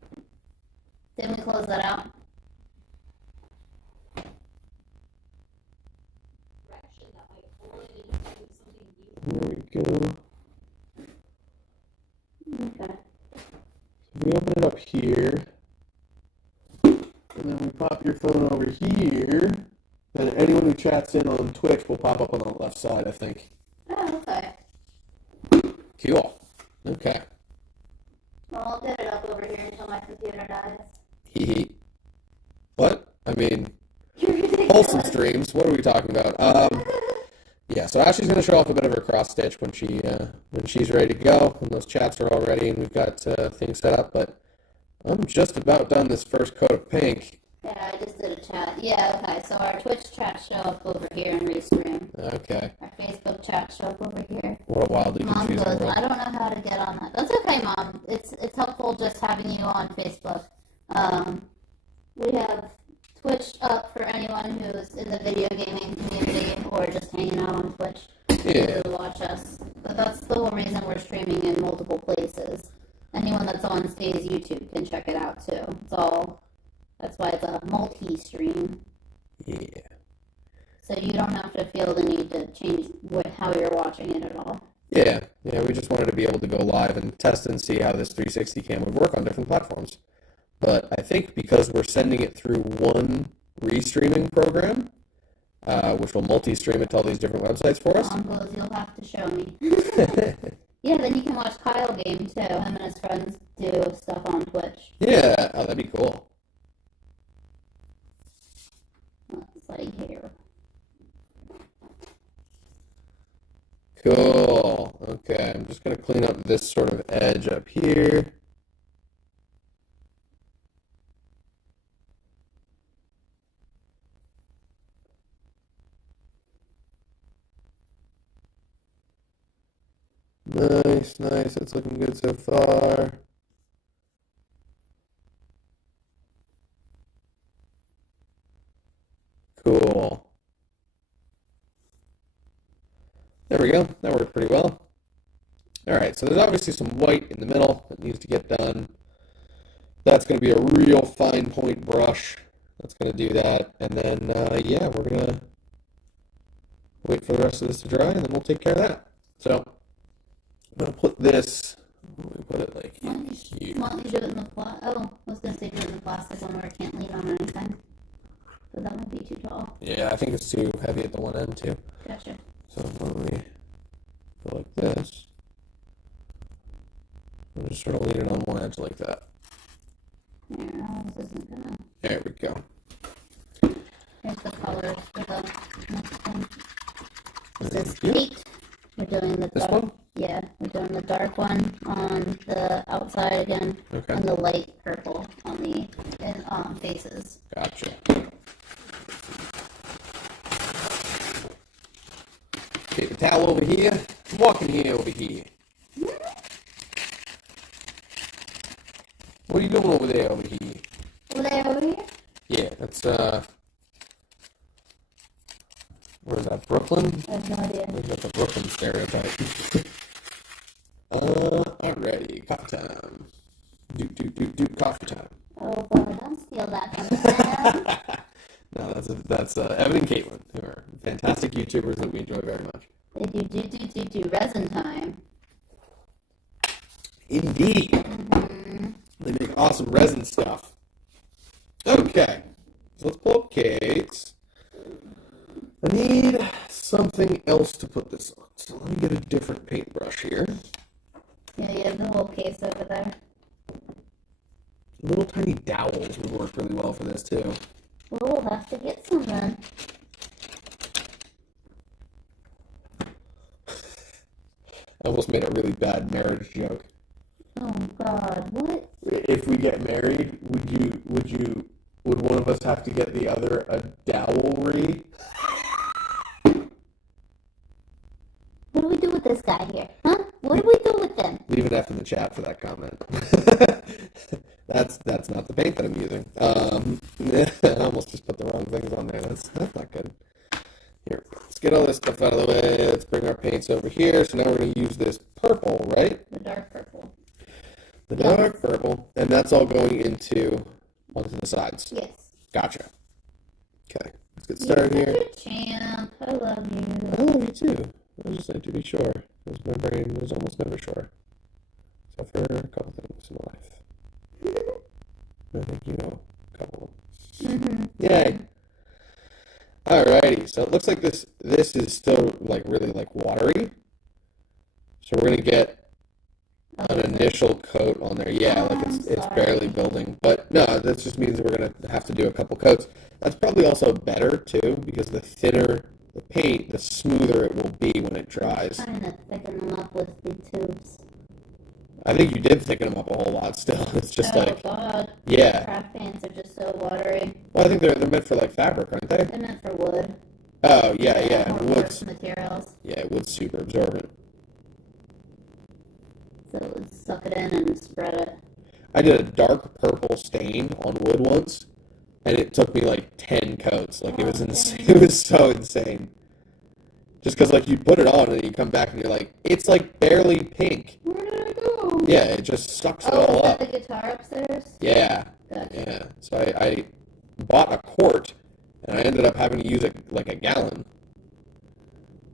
Didn't we close that out? There we go. Okay. We open it up here, and then we pop your phone over here, and anyone who chats in on Twitch will pop up on the left side, I think. Oh, okay. Cool. Okay. Well, I'll get it up over here until my computer dies. Hee. What? I mean, You're ridiculous. wholesome streams. What are we talking about? Yeah. So Ashley's gonna show off a bit of her cross stitch when she's ready to go, and those chats are all ready, and we've got things set up. But I'm just about done this first coat of pink. Yeah, I just did a chat. Yeah, okay. So our Twitch chats show up over here in Restream. Okay. Our Facebook chats show up over here. What a wildly Mom confusing goes, world. I don't know how to get on that. That's okay, Mom. It's helpful just having you on Facebook. We have Twitch up for anyone who's in the video gaming community or just hanging out on Twitch Yeah. to watch us. But that's the whole reason we're streaming in multiple places. Anyone that's on Stay's YouTube can check it out too. That's why it's a multi-stream. Yeah. So you don't have to feel the need to change how you're watching it at all. Yeah, we just wanted to be able to go live and test and see how this 360 cam would work on different platforms. But I think because we're sending it through one restreaming program, which will multi-stream it to all these different websites for us. Mom goes, you'll have to show me. Yeah, then you can watch Kyle game too. Him and his friends do stuff on Twitch. Yeah, oh, that'd be cool. Let's like here. Cool. Okay, I'm just going to clean up this sort of edge up here. Nice, nice. It's looking good so far. Cool. There we go. That worked pretty well. All right, so there's obviously some white in the middle that needs to get done. That's going to be a real fine point brush. That's going to do that. And then, yeah, we're going to wait for the rest of this to dry, and then we'll take care of that. So I'm going to put this, we put it like in here. Why don't you do it in the I was going to say do it in the plastic one where it can't lean on anything. but that might be too tall. Yeah, I think it's too heavy at the one end too. Gotcha. So why don't we go like this? We'll just sort of lean it on one edge like that. Yeah, this isn't gonna. There we go. Here's the colors for the next one. This is Pete. We're doing the this dark. one? Yeah, we're doing the dark one on the outside again, Okay. and the light purple on the faces. Gotcha. Paper towel over here. Walking here over here. What are you doing over there over here? Over here? Yeah, that's where is that? Brooklyn? I have no idea. Or is that the Brooklyn stereotype? Alrighty, coffee time. Do coffee time. Oh, boy, don't steal that from me. No, that's Evan and Caitlin, who are fantastic YouTubers that we enjoy very much. They do resin time. Indeed. Mm-hmm. They make awesome resin stuff. Okay, so let's pull up Kate's. I need something else to put this on, so let me get a different paintbrush here. Yeah, you have the whole case over there. Little tiny dowels would work really well for this too. Well, we'll have to get some then. I almost made a really bad marriage joke. Oh God, what? If we get married, would one of us have to get the other a dowelry? What do we do with this guy here? Huh? What do we do with him? Leave an F in the chat for that comment. That's not the paint that I'm using. I almost just put the wrong things on there. That's not good. Here, let's get all this stuff out of the way. Let's bring our paints over here. So now we're going to use this purple, right? The dark purple. The dark purple, and that's all going onto the sides. Yes. Gotcha. Okay, let's get started here. You're a champ. I love you. I love you too. I just like to be sure, because my brain is almost never sure, except for a couple things in my life. I think you know a couple of them. Mm-hmm. Yay! Alrighty, so it looks like this is still really watery. So we're gonna get an initial coat on there. Yeah, it's barely building. But no, that just means we're going to have to do a couple coats. That's probably also better, too, because the thinner the paint, the smoother it will be when it dries. I'm trying to thicken them up with the tubes. I think you did thicken them up a whole lot still. It's just oh, God. Yeah. Craft paints are just so watery. Well, I think they're meant for, fabric, aren't they? They're meant for wood. Oh, yeah. Wood's materials. Yeah, wood's super absorbent. So it would suck it in and spread it. I did a dark purple stain on wood once, and it took me 10 coats. It was insane. It was so insane. Just because you put it on and you come back and you're like, it's barely pink. Where did it go? Yeah, it just sucks it all is up. that the guitar upstairs? Yeah. Gotcha. Yeah. So I bought a quart, and I ended up having to use a gallon.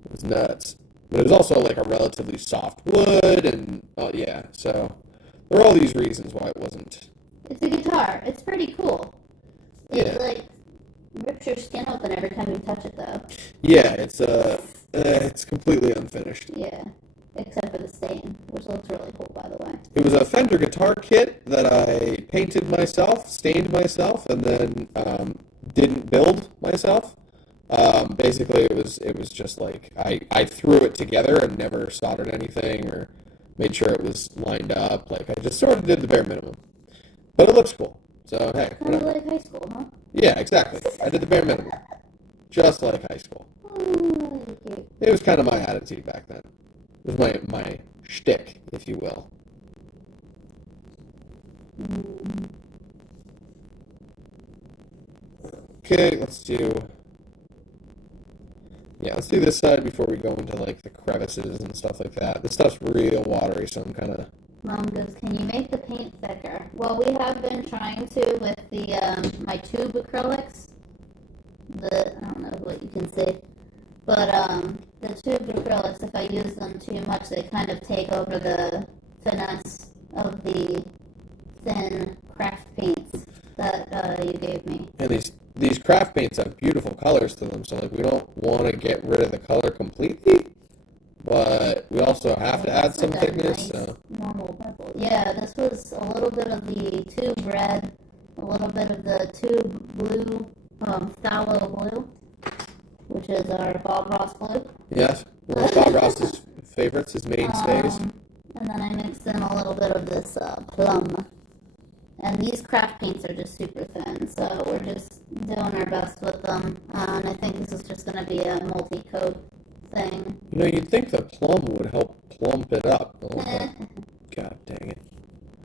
It was nuts. But it was also a relatively soft wood, and yeah. So there are all these reasons why it wasn't. It's a guitar. It's pretty cool. It Yeah. rips your skin open every time you touch it, though. Yeah, it's completely unfinished. Yeah, except for the stain, which looks really cool, by the way. It was a Fender guitar kit that I painted myself, stained myself, and then didn't build myself. Basically, it was just I threw it together and never soldered anything or made sure it was lined up. I just sort of did the bare minimum, but it looks cool. So hey, Kind of whatever. like high school, huh? Yeah, exactly. I did the bare minimum, just like high school. Oh, cute. It was kind of my attitude back then. It was my shtick, if you will. Okay, let's do this side before we go into the crevices and stuff like that. This stuff's real watery, so I'm kind of. Mom goes, can you make the paint thicker? Well, we have been trying to with the my tube acrylics. I don't know what you can see, but the tube acrylics, if I use them too much, they kind of take over the finesse of the thin craft paints that you gave me. And these craft paints have beautiful colors to them, so like we don't want to get rid of the color completely, but we also have to add some thickness. Nice normal purple. Yeah, this was a little bit of the tube red, a little bit of the tube blue, phthalo blue, which is our Bob Ross blue. Yes, one of Bob Ross's favorites, his mainstays. And then I mixed in a little bit of this plum. And these craft paints are just super thin, so we're just doing our best with them. And I think this is just going to be a multi-coat thing. You know, you'd think the plum would help plump it up a little bit. God dang it.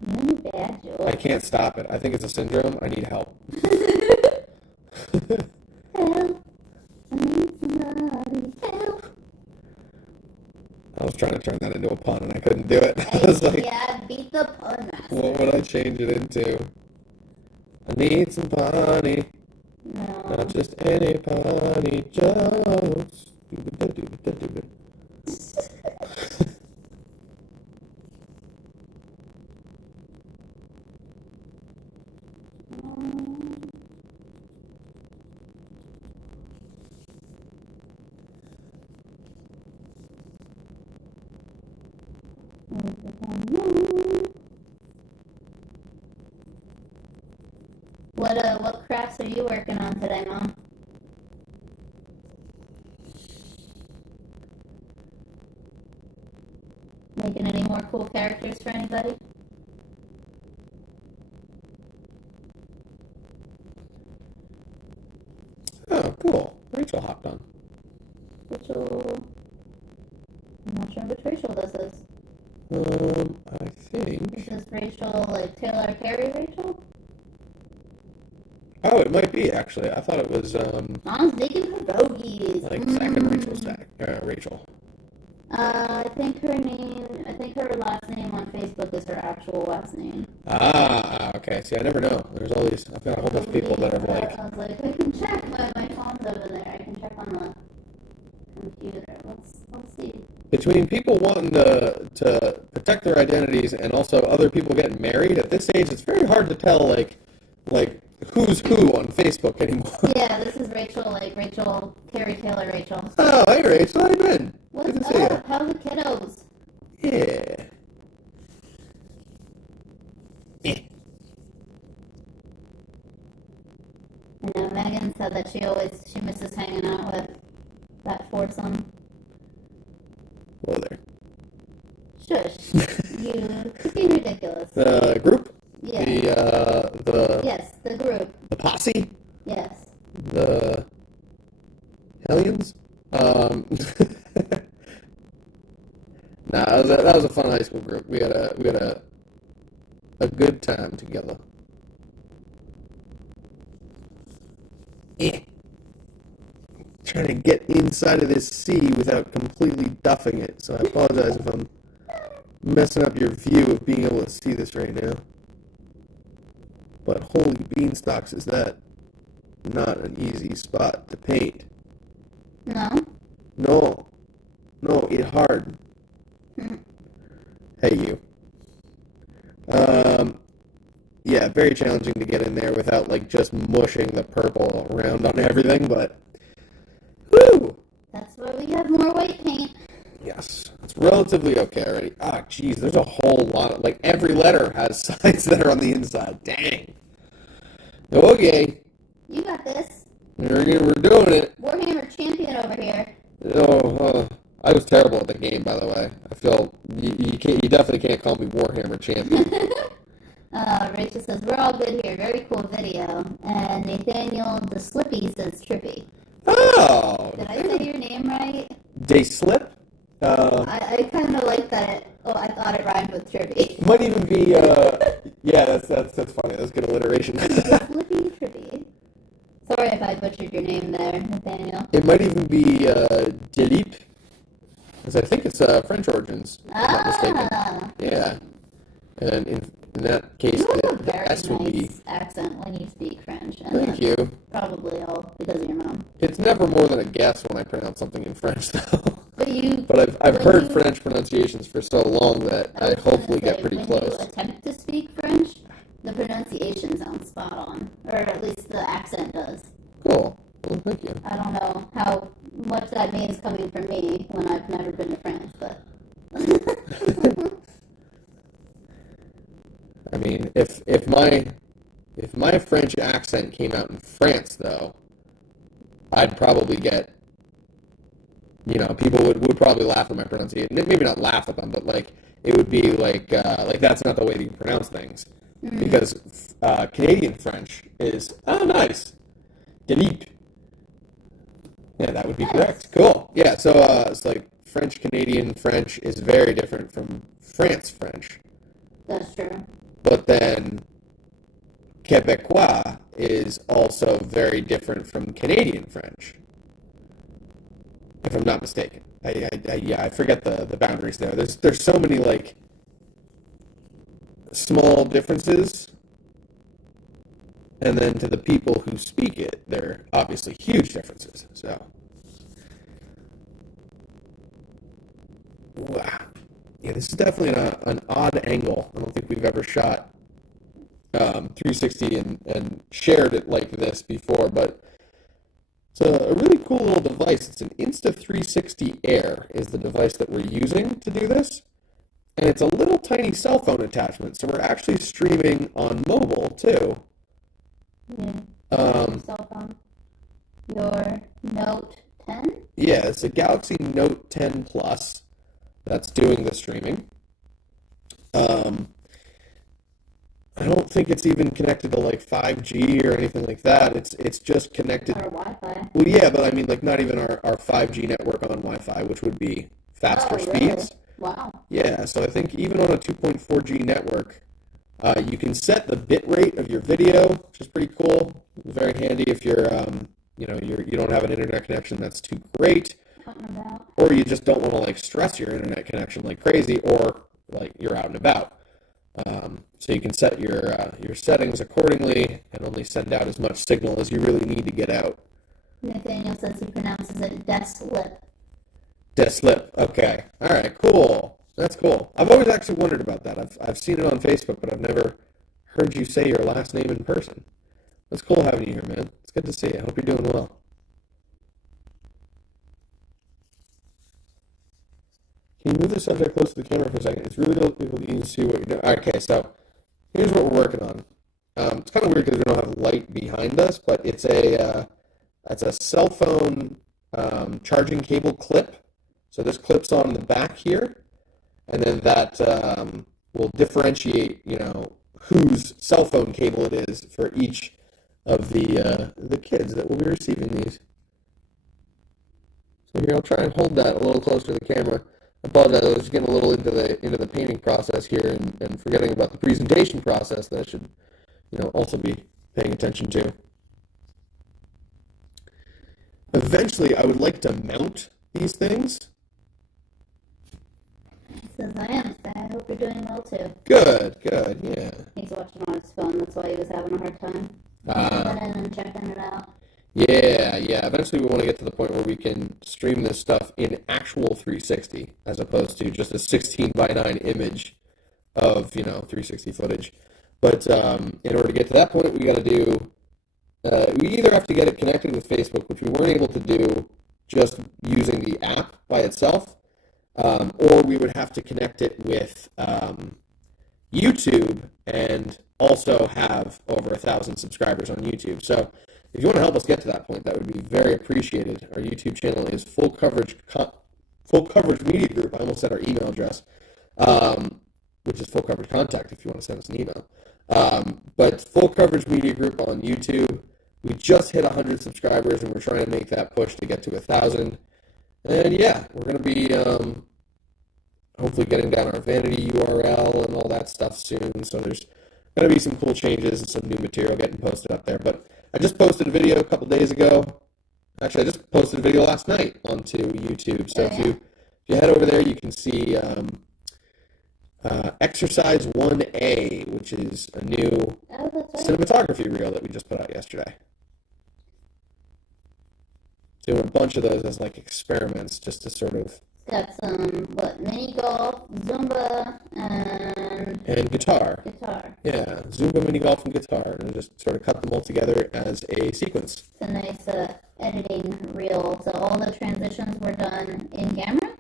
You're bad, Joe. I can't stop it. I think it's a syndrome. I need help. Help. I need somebody. Help. I was trying to turn that into a pun, and I couldn't do it. I was like, yeah, beat the pun master. What would I change it into? I need some potty. No. Not just any potty jokes. What crafts are you working on today, Mom? Making any more cool characters for anybody? Oh, cool. Rachel hopped on. Rachel... I'm not sure which Rachel this is. I think... Is this Rachel, like Taylor Carey Rachel? Oh, it might be, actually. I thought it was, Mom's making pierogies. like, second Rachel. I think her last name on Facebook is her actual last name. Ah, okay. See, I never know. There's all these, I've got a whole bunch of people that are like... I was like, I can check. My phone's over there. I can check on the computer. Let's see. Between people wanting to protect their identities and also other people getting married, at this age, it's very hard to tell, like who's who on Facebook anymore. Yeah, this is Rachel, Carrie Taylor Rachel. Oh, hey, Rachel. How you been? What's Good to see you. up? How are the kiddos? Yeah. I know Megan said that she misses hanging out with that foursome. Whoa there. Shush. You could be ridiculous. The group? Yeah. Yes, the group. The posse? Yes. The Hellions? Nah, that was a fun high school group. We had a good time together. Trying to get inside of this sea without completely duffing it, so I apologize if I'm messing up your view of being able to see this right now. But holy beanstalks, is that not an easy spot to paint? No? No, it hard. Hey, you. Yeah, very challenging to get in there without, like, just mushing the purple around on everything, but... Woo! That's why we have more white paint. Yes, it's relatively okay already. Ah, geez, there's a whole lot of, like, every letter has signs that are on the inside. Dang. Okay. You got this. We're doing it. Warhammer champion over here. Oh, I was terrible at the game, by the way. I feel you definitely can't call me Warhammer champion. Rachel says, we're all good here. Very cool video. And Nathaniel the Slippy says Trippy. Oh! Did I say your name right? Day Slip? I kind of like that. I thought it rhymed with Trippy. Might even be, yeah, that's funny. That's good alliteration. Slippy Trippy. Sorry if I butchered your name there, Nathaniel. It might even be, Delip. Because I think it's, French origins. If I'm not mistaken. Yeah. And in that case, You have a the very S would be... nice accent when you speak French. And Thank you. Probably all because of your mom. It's never more than a guess when I pronounce something in French, though. But I've heard French pronunciations for so long that I hopefully get pretty when close. you attempt to speak French, the pronunciation sounds spot on. Or at least the accent does. cool. Well, thank you. I don't know how much that means coming from me when I've never been to France, but. I mean, if my French accent came out in France, though, I'd probably get, people would probably laugh at my pronunciation. Maybe not laugh at them, but like it would be like that's not the way that you pronounce things, because Canadian French is nice, Delete. Yeah, that would be correct. Cool. Yeah, so it's like French Canadian French is very different from France French, That's true. but then Quebecois is also very different from Canadian French, if I'm not mistaken. I forget the boundaries there. There's so many like small differences, and then to the people who speak it, there are obviously huge differences. So, wow. Yeah, this is definitely an odd angle. I don't think we've ever shot 360 and shared it like this before, but it's a really cool little device. It's an Insta360 Air is the device that we're using to do this. And it's a little tiny cell phone attachment, so we're actually streaming on mobile too. Yeah. Cell phone. Your Note 10? Yeah, it's a Galaxy Note 10 Plus that's doing the streaming. I don't think it's even connected to like 5G or anything like that. It's just connected. Or Wi-Fi. Well, yeah, but I mean, like not even our 5G network on Wi-Fi, which would be faster speeds. Wow. Yeah, so I think even on a 2.4G network, you can set the bit rate of your video, which is pretty cool. Very handy if you don't have an internet connection that's too great, or you just don't want to like stress your internet connection like crazy, or like you're out and about. So you can set your settings accordingly and only send out as much signal as you really need to get out. Nathaniel says he pronounces it Deslip. Deslip. Okay. All right. Cool. That's cool. I've always actually wondered about that. I've seen it on Facebook, but I've never heard you say your last name in person. It's cool having you here, man. It's good to see you. I hope you're doing well. Can you move the subject close to the camera for a second? It's really difficult to see what you're doing. Okay, so here's what we're working on. It's kind of weird because we don't have light behind us, but it's a cell phone charging cable clip. So this clips on the back here, and then that will differentiate, whose cell phone cable it is for each of the kids that will be receiving these. So here, I'll try and hold that a little closer to the camera. I apologize, I was getting a little into the painting process here and forgetting about the presentation process that I should, also be paying attention to. Eventually, I would like to mount these things. He says, I am sad. I hope you're doing well too. Good, yeah. He's watching on his phone, that's why he was having a hard time coming in and checking it out. Yeah. Eventually, we want to get to the point where we can stream this stuff in actual 360, as opposed to just a 16:9 image of 360 footage. But in order to get to that point, we got to do. We either have to get it connected with Facebook, which we weren't able to do just using the app by itself, or we would have to connect it with YouTube and also have over 1,000 subscribers on YouTube. So if you want to help us get to that point, that would be very appreciated. Our YouTube channel is Full Coverage Media Group. I almost said our email address, which is Full Coverage Contact if you want to send us an email. But Full Coverage Media Group on YouTube. We just hit 100 subscribers, and we're trying to make that push to get to 1,000. And yeah, we're going to be hopefully getting down our vanity URL and all that stuff soon. So there's going to be some cool changes and some new material getting posted up there. But I just posted a video a couple days ago. Actually, I just posted a video last night onto YouTube. So if you head over there, you can see Exercise 1A, which is a new cinematography reel that we just put out yesterday. Doing a bunch of those as like experiments, just to sort of. Got some mini golf, Zumba, and and guitar. Guitar. Yeah, Zumba, mini golf, and guitar, and just sort of cut them all together as a sequence. It's a nice editing reel. So all the transitions were done in camera?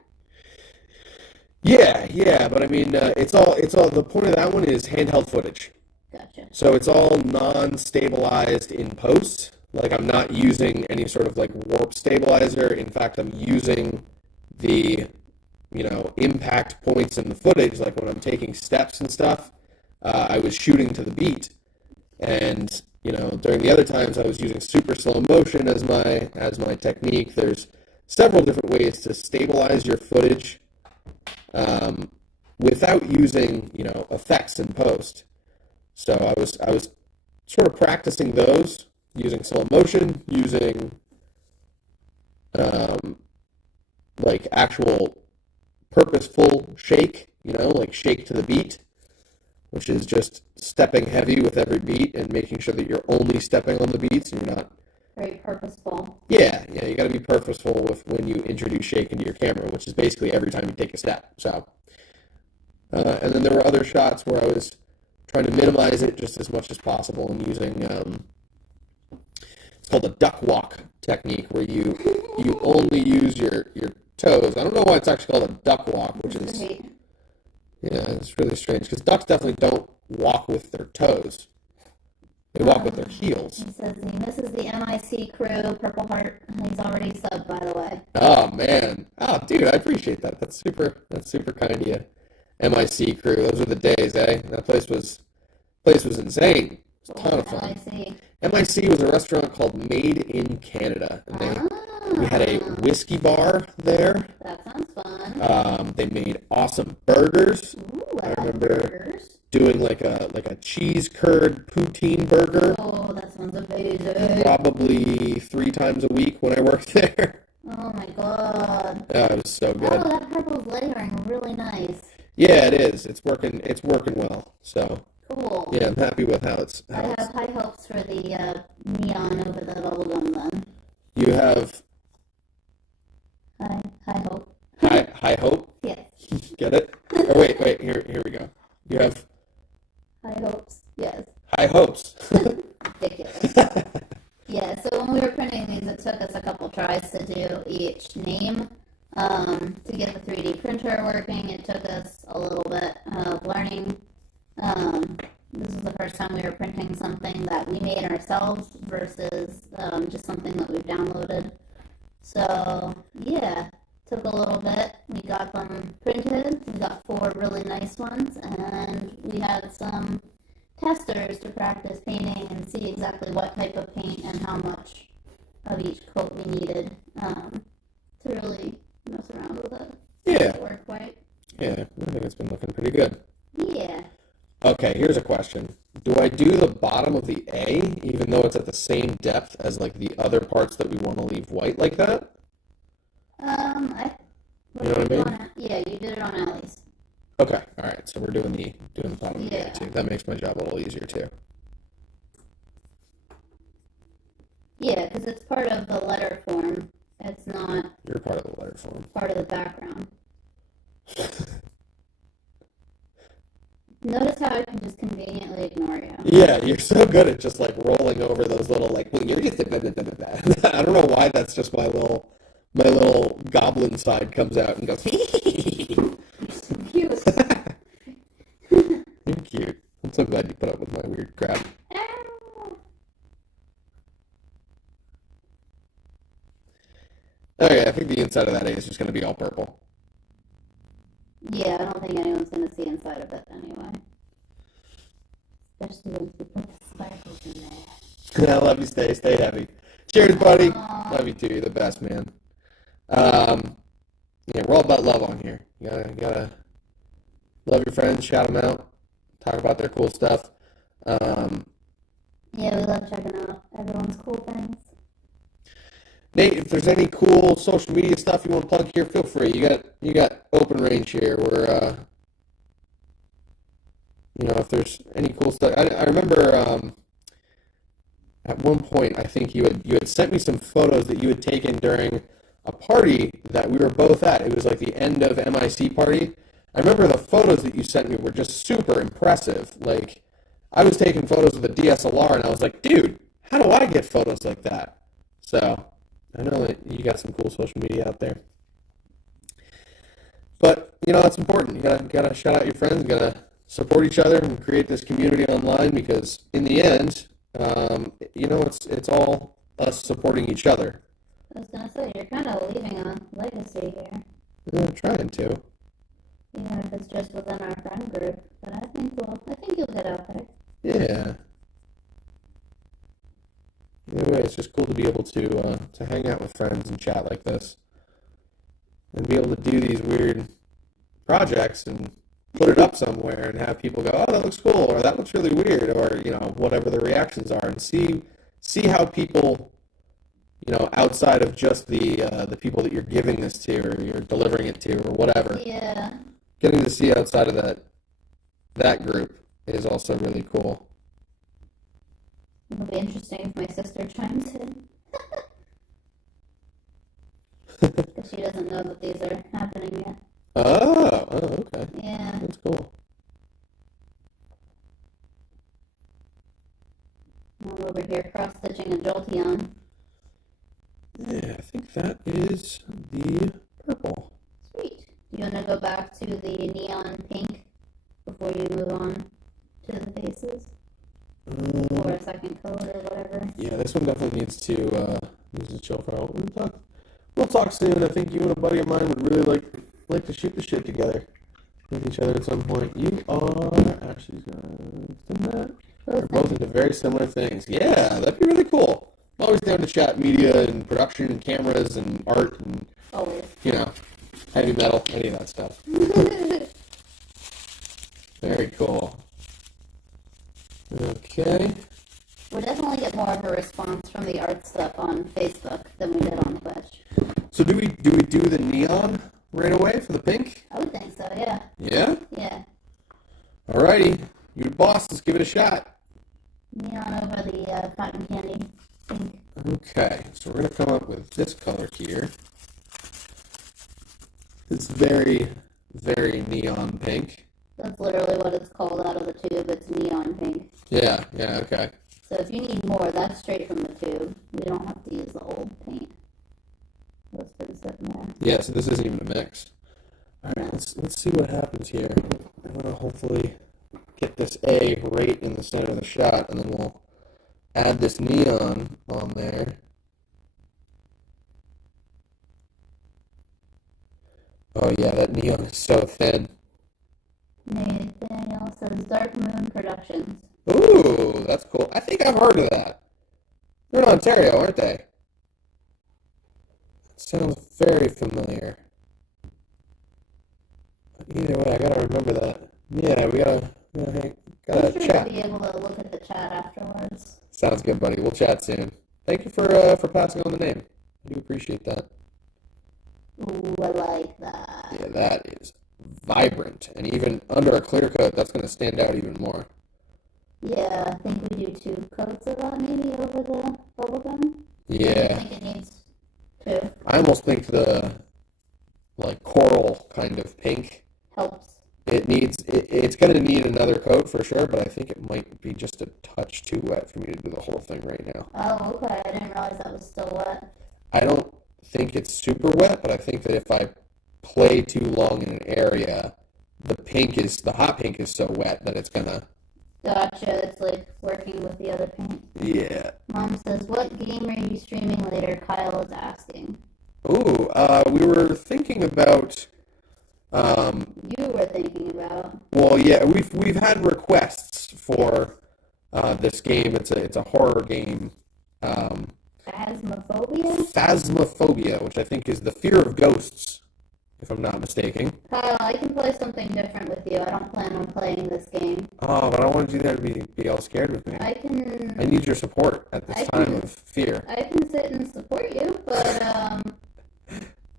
Yeah, but I mean, it's all. The point of that one is handheld footage. Gotcha. So it's all non-stabilized in post. Like I'm not using any sort of like warp stabilizer. In fact, I'm using the, impact points in the footage. Like when I'm taking steps and stuff, I was shooting to the beat. And, during the other times I was using super slow motion as my technique. There's several different ways to stabilize your footage without using, effects in post. So I was sort of practicing those using slow motion, using like actual purposeful shake, like shake to the beat, which is just stepping heavy with every beat and making sure that you're only stepping on the beats and you're not. Very purposeful. Yeah, you got to be purposeful with when you introduce shake into your camera, which is basically every time you take a step. So, and then there were other shots where I was trying to minimize it just as much as possible and using it's called the duck walk technique, where you only use your toes. I don't know why it's actually called a duck walk, which is it's really strange because ducks definitely don't walk with their toes. They walk with their heels. He says he misses the MIC crew. Purple Heart. He's already subbed, by the way. Oh man, dude, I appreciate that. That's super kind of you. MIC crew, those were the days, eh? That place was insane. It was a ton of fun. MIC was a restaurant called Made in Canada, and we had a whiskey bar there. That sounds fun. They made awesome burgers. Ooh, I remember burgers. doing like a cheese curd poutine burger. Oh, that sounds amazing. Probably 3 times a week when I worked there. Oh my god. Yeah, it was so good. Oh, that purple's layering really nice. Yeah, it is. It's working well. So cool. Yeah, I'm happy with how it's. I have high hopes for the neon over the bubblegum then. You have high hope. High hope? Yes. Get it? Oh, wait, here we go. You have high hopes. Yes. High hopes. Ridiculous. Yeah, so when we were printing these, it took us a couple tries to do each name. To get the 3D printer working, it took us a little bit of learning. This is the first time we were printing something that we made ourselves versus just something that we've downloaded. So, yeah, took a little bit. We got them printed. We got 4 really nice ones, and we had some testers to practice painting and see exactly what type of paint and how much of each coat we needed to really mess around with it. Yeah. It worked quite. Yeah, I think it's been looking pretty good. Yeah. Okay, here's a question. Do I do the bottom of the A, even though it's at the same depth as like the other parts that we want to leave white like that? You know what I mean? Yeah, you did it on Allie's. Okay, all right. So we're doing the bottom of the Yeah. A too. That makes my job a little easier too. Yeah, because it's part of the letter form. It's not. You're part of the letter form. Part of the background. Notice how I can just conveniently ignore you. Yeah, you're so good at just like rolling over those little like. Well, you're just I don't know why that's just my little goblin side comes out and goes. Cute. You're cute. I'm so glad you put up with my weird crap. Okay, I think the inside of that A is just going to be all purple. Yeah, I don't think anyone's going to see inside of it anyway. Especially when you put the sparkles in there. I love you, stay heavy. Cheers, buddy. Love you too. You're the best, man. Yeah, we're all about love on here. You gotta love your friends, shout them out, talk about their cool stuff. Yeah, we love checking out everyone's cool things. Nate, if there's any cool social media stuff you want to plug here, feel free. You got open range here. We're if there's any cool stuff. I remember at one point I think you had sent me some photos that you had taken during a party that we were both at. It was like the end of MIC party, I remember the photos that you sent me were just super impressive. Like, I was taking photos with a DSLR, and I was like, dude, how do I get photos like that? So, I know that you got some cool social media out there. But, that's important. You gotta shout out your friends, you gotta support each other and create this community online because in the end, it's all us supporting each other. I was gonna say, you're kind of leaving a legacy here. I'm trying to. Even if it's just within our friend group. But I think you'll get out there. Yeah. Either way, it's just cool to be able to hang out with friends and chat like this. And be able to do these weird projects and put it up somewhere and have people go, oh, that looks cool, or that looks really weird, or, whatever the reactions are, and see how people, outside of just the people that you're giving this to or you're delivering it to or whatever. Yeah. Getting to see outside of that group is also really cool. It'll be interesting if my sister chimes in. Because she doesn't know that these are happening yet. Oh, okay. Yeah. That's cool. I'm over here cross-stitching a Jolteon. Yeah, I think that is the purple. Sweet. Do you want to go back to the neon pink before you move on to the faces? Or a second color or whatever? Yeah, this one definitely needs to chill for a while. We'll talk soon. I think you and a buddy of mine would really like to shoot the shit together with each other at some point. You are actually that. We're both into very similar things. Yeah, that'd be really cool. I'm always down to chat media and production and cameras and art and always. Heavy metal, any of that stuff. Very cool. Okay. We'll definitely get more of a response from the art stuff on Facebook than we did on Twitch. So do we do the neon right away for the pink? I would think so, yeah. Yeah? Yeah. Alrighty. You the boss, let's give it a shot. Neon over the cotton candy pink. Okay, so we're going to come up with this color here. It's very, very neon pink. That's literally what it's called out of the tube. It's neon pink. Yeah, okay. So if you need more, that's straight from the tube. We don't have to use the old paint. That's been sitting there. Yeah, so this isn't even a mix. Alright, let's see what happens here. I'm going to hopefully get this A right in the center of the shot, and then we'll add this neon on there. Oh yeah, that neon is so thin. Nathaniel says Dark Moon Productions. Ooh, that's cool. I think I've heard of that. They're in Ontario, aren't they? Sounds very familiar. But either way, I gotta remember that. Yeah, we gotta chat. We'll be able to look at the chat afterwards. Sounds good, buddy. We'll chat soon. Thank you for passing on the name. I do appreciate that. Ooh, I like that. Yeah, that is vibrant, and even under a clear coat, that's gonna stand out even more. Yeah, I think we do 2 coats of that maybe over the bubblegum. Yeah. I think it needs 2. I almost think the coral kind of pink helps. It's gonna need another coat for sure, but I think it might be just a touch too wet for me to do the whole thing right now. Oh, okay. I didn't realize that was still wet. I don't think it's super wet, but I think that if I play too long in an area, the hot pink is so wet that it's gonna. Gotcha. It's like working with the other paint. Yeah. Mom says, "What game are you streaming later?" Kyle is asking. Ooh, we were thinking about. You were thinking about. Well, yeah, we've had requests for this game. It's a horror game. Phasmophobia, which I think is the fear of ghosts, if I'm not mistaken. Kyle, I can play something different with you. I don't plan on playing this game. Oh, but I don't want you there to be all scared with me. I need your support at this time of fear. I can sit and support you, but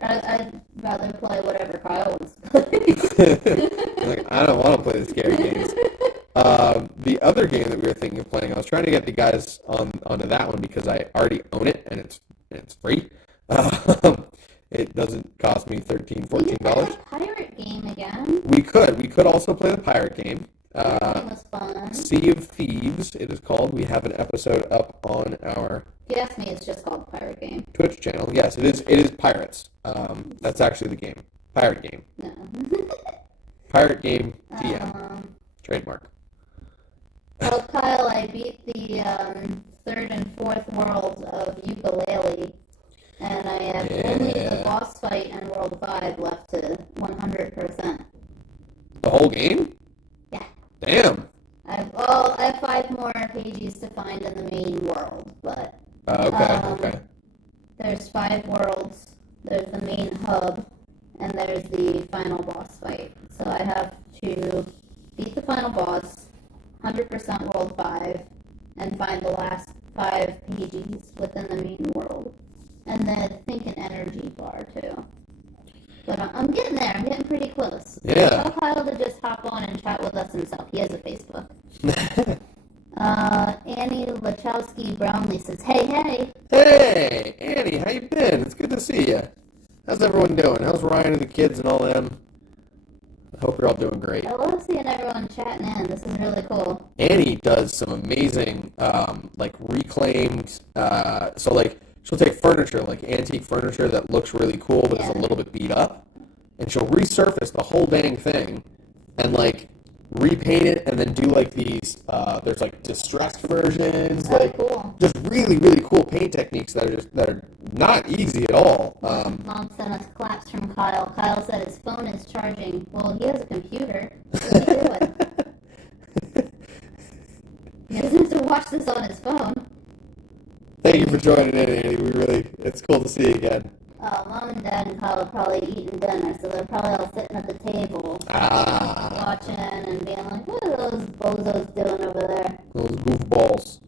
I'd rather play whatever Kyle wants to play. I don't want to play the scary games. The other game that we were thinking of playing, I was trying to get the guys onto that one because I already own it and it's free. It doesn't cost me $13, $14. Pirate pirate game again. We could also play the pirate game. That was fun. Sea of Thieves, it is called. We have an episode up on our If you ask me, it's just called Pirate Game. Twitch channel. Yes, it is. It is pirates. That's actually the game. Pirate game. No. Pirate game. TM. Trademark. Well, Kyle, I beat the third and fourth world of ukulele, and I have only the boss fight in World 5 left to 100%. The whole game? Yeah. Damn. I have 5 more pages to find in the main world, but okay. There's 5 worlds. There's the main hub, and there's the final boss fight. So I have to beat the final boss, 100% World 5, and find the last 5 pages within the main world. And then I think an energy bar, too. But I'm getting there. I'm getting pretty close. Yeah. Tell Kyle to just hop on and chat with us himself. He has a Facebook. Annie Lachowski Brownlee says, hey. Hey, Annie, how you been? It's good to see you. How's everyone doing? How's Ryan and the kids and all them? I hope you're all doing great. I love seeing everyone chatting in. This is really cool. Annie does some amazing, reclaimed, she'll take furniture, like antique furniture that looks really cool but is a little bit beat up, and she'll resurface the whole dang thing and, repaint it and then do, these, there's, distressed versions, cool. Just really, really cool paint techniques that are not easy at all. Mom sent us claps from Kyle. Kyle said his phone is charging. Well, he has a computer. What's he doing? He doesn't have to watch this on his phone. Thank you for joining in, Andy. It's cool to see you again. Mom and Dad and Kyle are probably eating dinner, so they're probably all sitting at the table, watching and being like, what are those bozos doing over there? Those goofballs.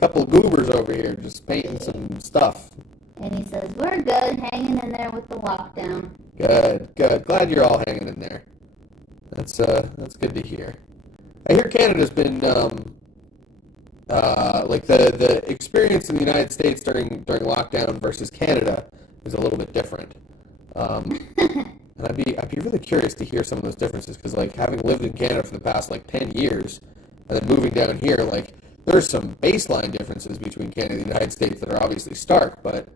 Couple of goobers over here just painting some stuff. And he says, we're good, hanging in there with the lockdown. Good. Glad you're all hanging in there. That's good to hear. I hear Canada's been, the experience in the United States during lockdown versus Canada is a little bit different. And I'd be really curious to hear some of those differences, because, having lived in Canada for the past, 10 years, and then moving down here, there's some baseline differences between Canada and the United States that are obviously stark, but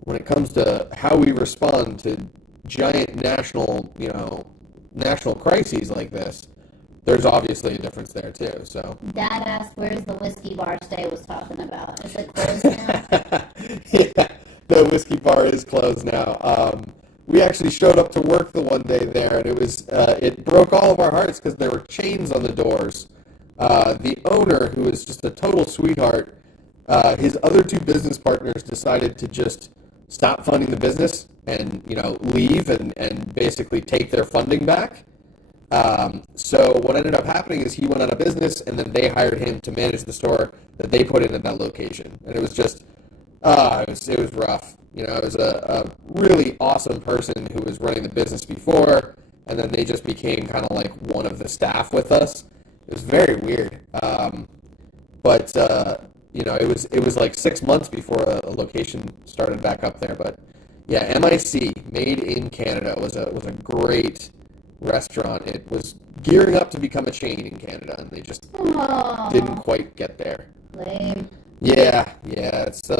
when it comes to how we respond to giant national crises like this, there's obviously a difference there too. So Dad asked, where's the whiskey bar Stay was talking about? Is it closed now? Yeah, the whiskey bar is closed now. We actually showed up to work the one day there, and it broke all of our hearts because there were chains on the doors. The owner, who is just a total sweetheart, his other 2 business partners decided to just stop funding the business and, leave and basically take their funding back. So what ended up happening is he went out of business, and then they hired him to manage the store that they put in at that location. And it was just, it was rough. It was a really awesome person who was running the business before, and then they just became kind of like one of the staff with us. It was very weird. But it was like 6 months before a location started back up there. But yeah, MIC, Made in Canada, was a great restaurant. It was gearing up to become a chain in Canada, and they just didn't quite get there. Lame. Yeah, it's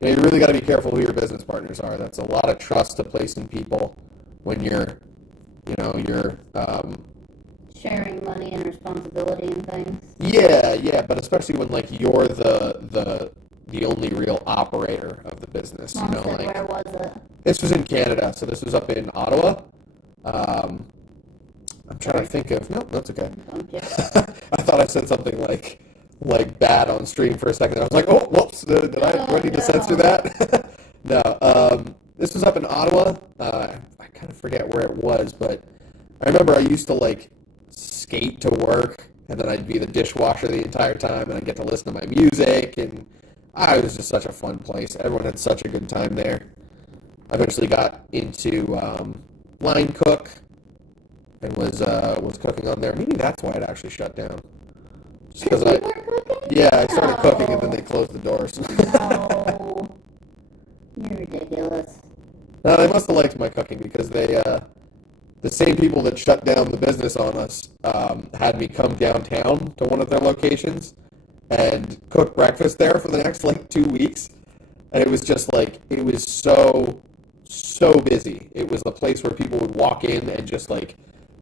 you really got to be careful who your business partners are. That's a lot of trust to place in people when you're sharing money and responsibility and things. Yeah, but especially when you're the only real operator of the business. Mom said, where was it? This was in Canada, so this was up in Ottawa. I'm trying to think of. No, that's okay. I thought I said something like bad on stream for a second. I was like, oh, whoops, do I need to censor that? No, this was up in Ottawa. I kind of forget where it was, but I remember I used to skate to work, and then I'd be the dishwasher the entire time, and I'd get to listen to my music, and it was just such a fun place. Everyone had such a good time there. I eventually got into line cook and was cooking on there. Maybe that's why it actually shut down. Just because I started cooking, and then they closed the doors. No, you're ridiculous. No, they must have liked my cooking because the same people that shut down the business on us, had me come downtown to one of their locations and cook breakfast there for the next like 2 weeks. And it was just like, it was so busy. It was the place where people would walk in and just like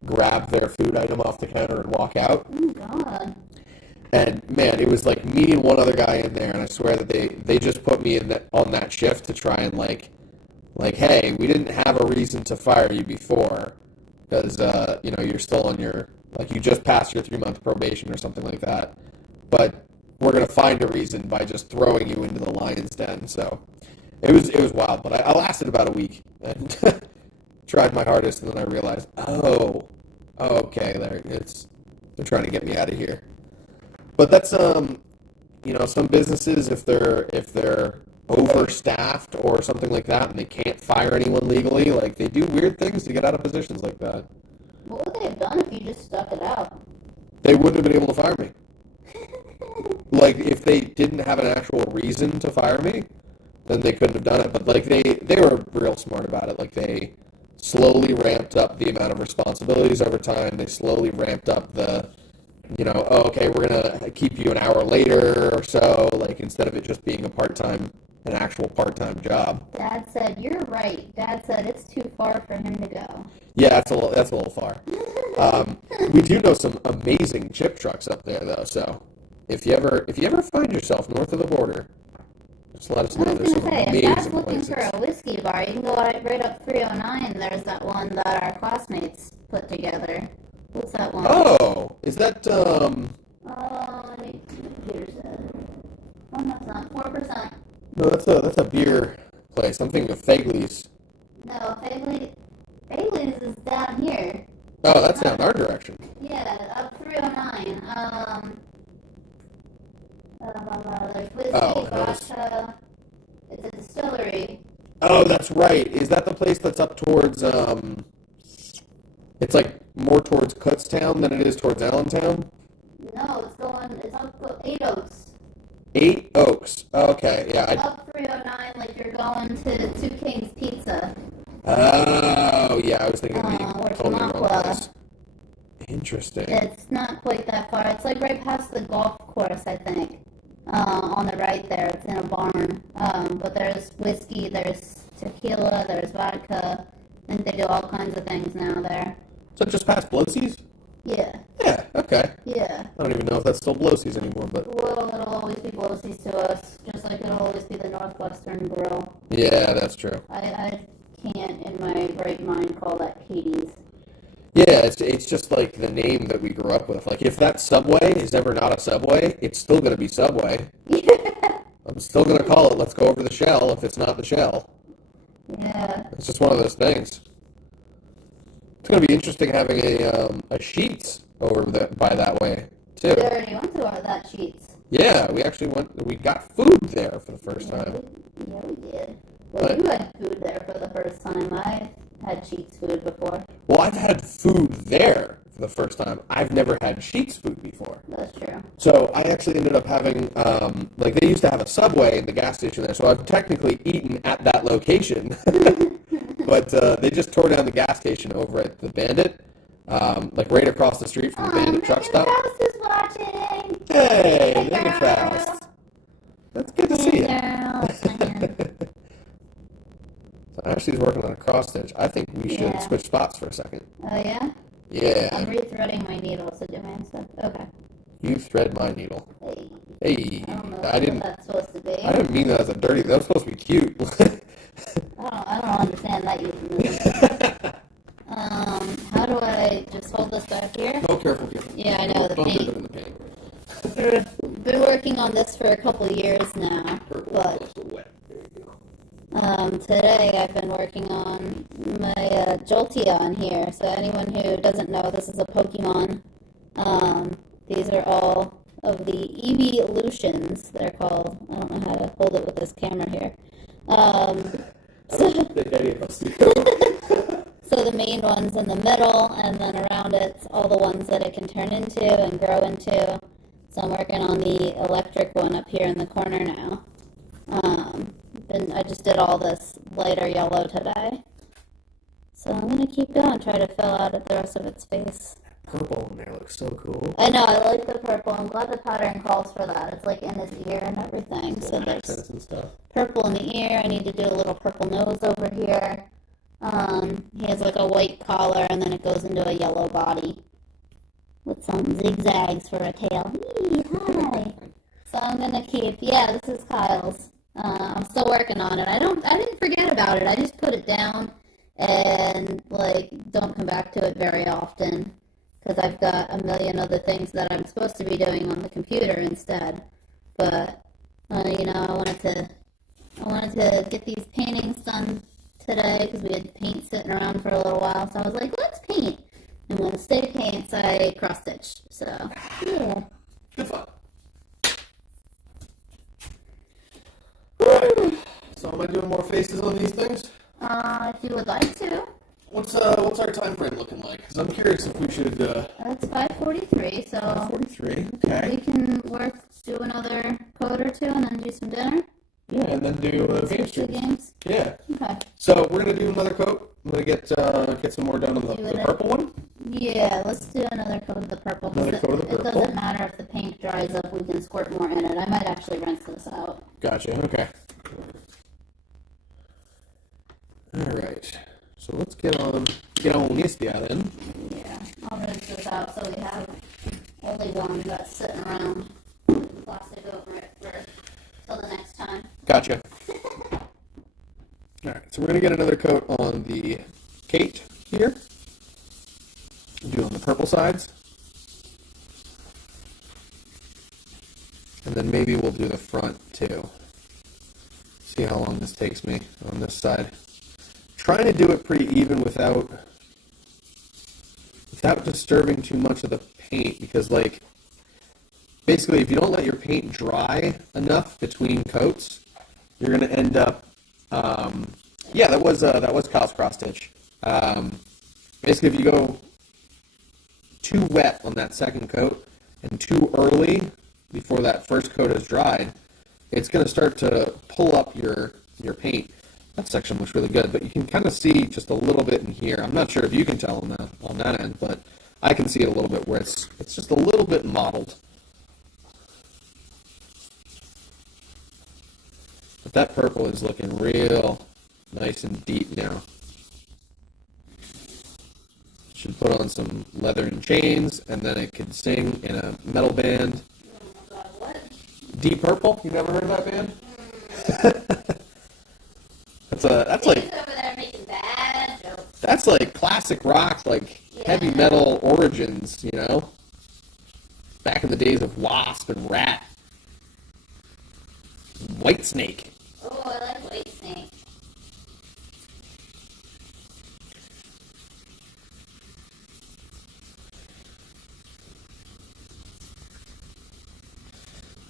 grab their food item off the counter and walk out. Oh, God. And man, it was like me and one other guy in there, and I swear that they just put me in on that shift to try and hey, we didn't have a reason to fire you before because you're still on your, like, you just passed your 3 month probation or something like that, but we're gonna find a reason by just throwing you into the lion's den. So it was wild, but I lasted about a week and tried my hardest, and then I realized, okay, they're trying to get me out of here. But that's some businesses, if they're overstaffed or something like that and they can't fire anyone legally, like they do weird things to get out of positions like that. What would they have done if you just stuck it out? They wouldn't have been able to fire me. Like if they didn't have an actual reason to fire me, then they couldn't have done it. But like they were real smart about it. Like they slowly ramped up the amount of responsibilities over time. They slowly ramped up the okay, we're going to keep you an hour later or so, like, instead of it just being an actual part-time job. Dad said, you're right. Dad said it's too far for him to go. Yeah, that's a little far. We do know some amazing chip trucks up there, though, so if you ever find yourself north of the border, just let us know. There's some amazing if Dad's looking places. for a whiskey bar, you can go right up 309. There's that one that our classmates put together. What's that one? Oh, is that, let me, here's it. Oh, that's not 4%. No, that's a beer place. I'm thinking of Fegley's. No, Bailey's is down here. Oh, that's down our direction. Yeah, up 309. There's whiskey, vodka. It's a distillery. Oh, that's right. Is that the place that's up towards, it's like more towards Kutztown than it is towards Allentown? No, it's up 8 Oaks. 8 Oaks. Okay, yeah. Up 309, like you're going to Two Kings Pizza. Oh, yeah, I was thinking of or totally wrong Tamaqua. place. Interesting. It's not quite that far. It's like right past the golf course, I think. On the right there, it's in a barn. But there's whiskey, there's tequila, there's vodka. I think they do all kinds of things now there. So just past Blosey's? Yeah. Yeah, okay. Yeah. I don't even know if that's still Blosey's anymore, but... Well, it'll always be Blosey's to us, just like it'll always be the Northwestern Grill. Yeah, that's true. I can't, in my right mind, call that Katie's. Yeah, it's just like the name that we grew up with. Like, if that Subway is ever not a Subway, it's still going to be Subway. Yeah. I'm still going to call it Let's Go Over the Shell if it's not the Shell. Yeah. It's just one of those things. It's going to be interesting having a Sheetz over by that way, too. We already went to that Sheetz. Yeah, we got food there for the first time. Yeah, we did. Well, you had food there for the first time. I had Sheetz food before. Well, I've had food there for the first time. I've never had Sheetz food before. That's true. So I actually ended up having, they used to have a Subway in the gas station there, so I've technically eaten at that location. But they just tore down the gas station over at the Bandit, right across the street from the Bandit truck stop. Faust is watching. Hey, look at Faust. That's good to see you. So Ashley's working on a cross stitch. I think we should switch spots for a second. Oh, yeah? Yeah. I'm re-threading my needle, so do my stuff. Okay. You thread my needle. Hey. I don't know what that's supposed to be. I didn't mean that as a dirty. That was supposed to be cute. I don't understand that euphemism. How do I just hold this back here? Oh, careful. Yeah, I know, the Don't paint. dip it in the paint. Been working on this for a couple years now, but today I've been working on my Jolteon here. So anyone who doesn't know, this is a Pokemon. These are all of the evolutions, they're called. I don't know how to hold it with this camera here. So the main one's in the middle, and then around it's all the ones that it can turn into and grow into. So I'm working on the electric one up here in the corner now. and I just did all this lighter yellow today. So I'm going to keep going, try to fill out the rest of its face. Purple in there looks so cool. I know, I like the purple. I'm glad the pattern calls for that. It's like in his ear and everything. So there's accents and stuff. Purple in the ear. I need to do a little purple nose over here. He has like a white collar, and then it goes into a yellow body with some zigzags for a tail. Eee, hi. So I'm gonna keep. Yeah, this is Kyle's. I'm still working on it. I didn't forget about it. I just put it down and like don't come back to it very often because I've got a million other things that I'm supposed to be doing on the computer instead. But I wanted to get these paintings done today because we had paint sitting around for a little while. So I was like, let's paint. And when the state paints, I cross stitch. So yeah, good fun. Alright. So am I doing more faces on these things? if you would like to. What's our time frame looking like? Because I'm curious if we should. It's 5:43, so 5:43. Okay. we can do another coat or two and then do some dinner. Yeah, and then do game Two streams. games. Yeah. Okay. So we're gonna do another coat. I'm gonna get some more done on the purple one. Yeah, let's do another coat of the purple. Another coat of the It purple. doesn't matter if the paint dries up, we can squirt more in it. I might actually rinse this out. Gotcha. Okay. All right. So let's get on Nistia then. Yeah, I'll rinse this out so we have only one that's sitting around. Plastic over it till the next time. Gotcha. All right. So we're gonna get another coat on the Kate here. Do on the purple sides. And then maybe we'll do the front too. See how long this takes me on this side. Trying to do it pretty even without disturbing too much of the paint because like basically if you don't let your paint dry enough between coats, you're gonna end up that was Kyle's cross stitch. Basically if you go too wet on that second coat and too early before that first coat is dried, it's going to start to pull up your paint. That section looks really good, but you can kind of see just a little bit in here. I'm not sure if you can tell on that end, but I can see it a little bit where it's just a little bit mottled. But that purple is looking real nice and deep now. Should put on some leather and chains, and then it could sing in a metal band. What? Deep Purple? You never heard of that band? that's like He's over there making bad jokes. that's like classic rock, like heavy metal origins, you know? Back in the days of Wasp and Rat. Whitesnake. Oh, I like Whitesnake.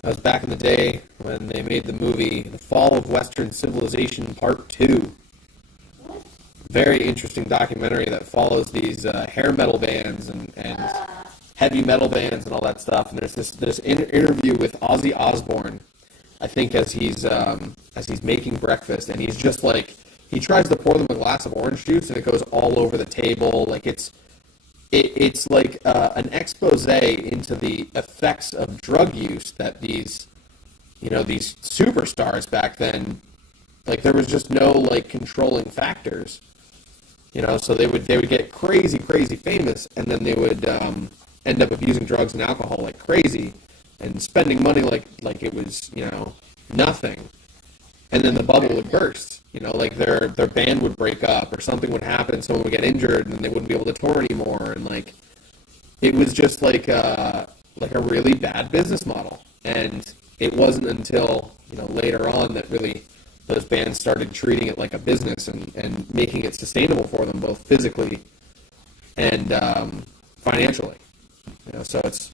That was back in the day when they made the movie The Fall of Western Civilization Part 2. What? Very interesting documentary that follows these hair metal bands and heavy metal bands and all that stuff. And there's this interview with Ozzy Osbourne, I think, as he's making breakfast, and he's just like, he tries to pour them a glass of orange juice, and it goes all over the table. Like it's like an expose into the effects of drug use that these superstars back then, like there was just no like controlling factors, so they would get crazy famous, and then they would end up abusing drugs and alcohol like crazy and spending money like it was nothing, and then the bubble would burst. Like their band would break up or something would happen, someone would get injured, and then they wouldn't be able to tour anymore, and like it was just like a really bad business model. And it wasn't until later on that really those bands started treating it like a business and making it sustainable for them both physically and financially. So it's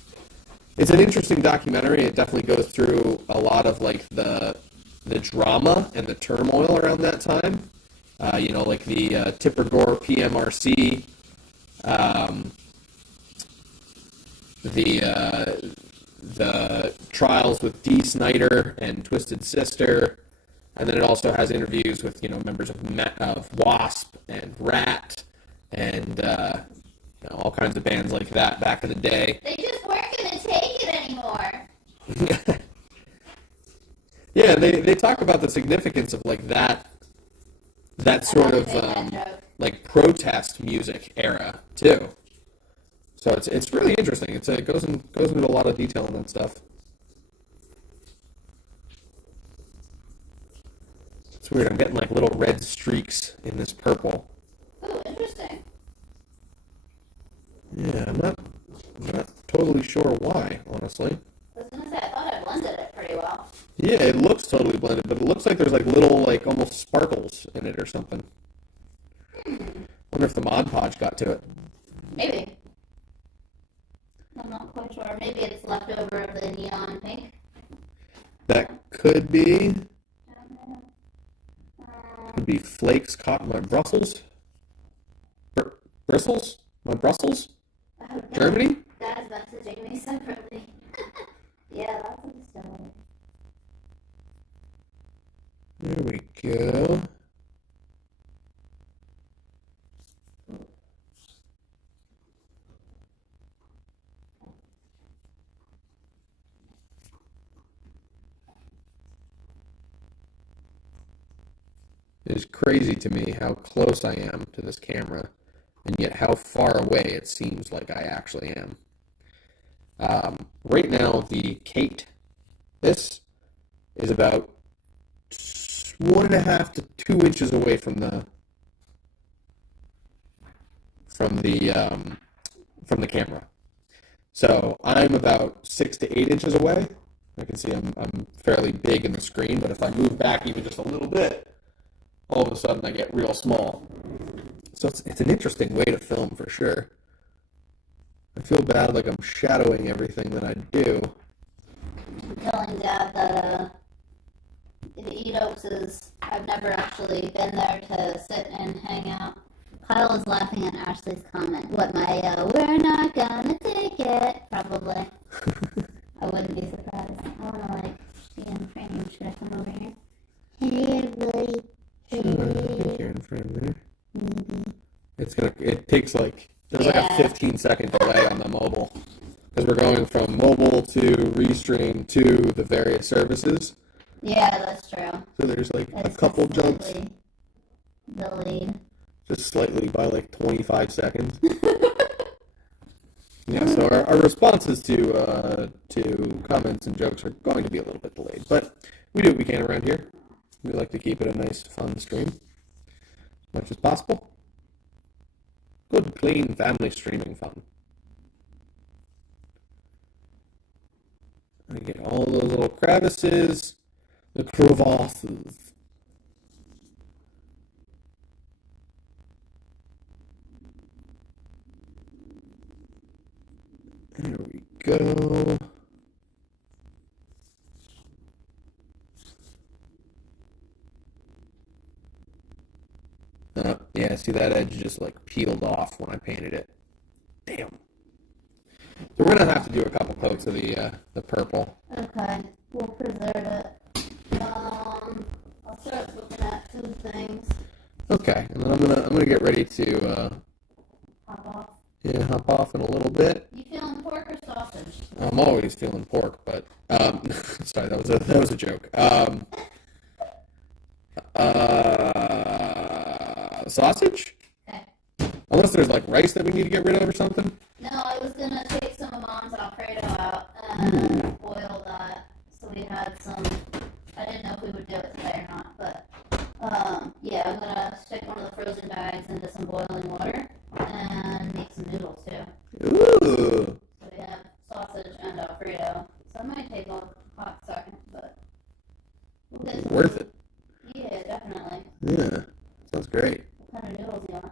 an interesting documentary. It definitely goes through a lot of like the drama and the turmoil around that time. Like the Tipper Gore PMRC, the trials with Dee Snider and Twisted Sister, And then it also has interviews with, members of Wasp and Rat and all kinds of bands like that back in the day. They just weren't going to take it anymore. Yeah, they talk about the significance of like that sort of like protest music era too. So it's really interesting. It goes into a lot of detail on that stuff. It's weird. I'm getting like little red streaks in this purple. Oh, interesting. Yeah, I'm not totally sure why, honestly. I was gonna say I thought I blended it pretty well. Yeah, it looks totally blended, but it looks like there's like little like almost sparkles in it or something. Wonder if the Mod Podge got to it. Maybe. I'm not quite sure. Maybe it's left over of the neon pink. That could be. Could be flakes caught in my Brussels. Bristles? My Brussels? Germany? Dad's messaging me separately. Yeah, that's understandable. There we go. It is crazy to me how close I am to this camera, and yet how far away it seems like I actually am. Right now, the Kate, this is about 1.5 to 2 inches away from the camera. So I'm about 6 to 8 inches away. I can see I'm fairly big in the screen, but if I move back even just a little bit, all of a sudden I get real small. So it's an interesting way to film for sure. I feel bad like I'm shadowing everything that I do. I'm telling Dad that Eat Oaks I've never actually been there to sit and hang out. Kyle is laughing at Ashley's comment. What, we're not gonna take it? Probably. I wouldn't be surprised. I wanna be in frame. Should I come over here? Hey everybody. Sure, I think you're in frame there. Maybe. There's like a 15-second delay on the mobile. Because we're going from mobile to Restream to the various services. Yeah, that's true. So there's like a couple jumps. Delayed. Just slightly by like 25 seconds. Yeah, so our responses to comments and jokes are going to be a little bit delayed. But we do what we can around here. We like to keep it a nice, fun stream as much as possible. Good, clean, family streaming fun. I get all those little crevices, the crevasses. There we go. Yeah, see that edge just like peeled off when I painted it. Damn. So we're gonna have to do a couple coats of the purple. Okay, we'll preserve it. I'll start looking at two things. Okay, and then I'm gonna get ready to Hop off. Yeah, hop off in a little bit. You feeling pork or sausage? I'm always feeling pork, but sorry, that was a joke. Sausage? Okay. Unless there's like rice that we need to get rid of or something. No, I was gonna take some of Mom's Alfredo out and boil that. So we had some. I didn't know if we would do it today or not, but yeah, I'm gonna stick one of the frozen bags into some boiling water and make some noodles too. Ooh. So we have sausage and Alfredo. So it might take a hot second, but we'll get some. Worth it. Yeah, definitely. Yeah, sounds great. What kind of noodles you want?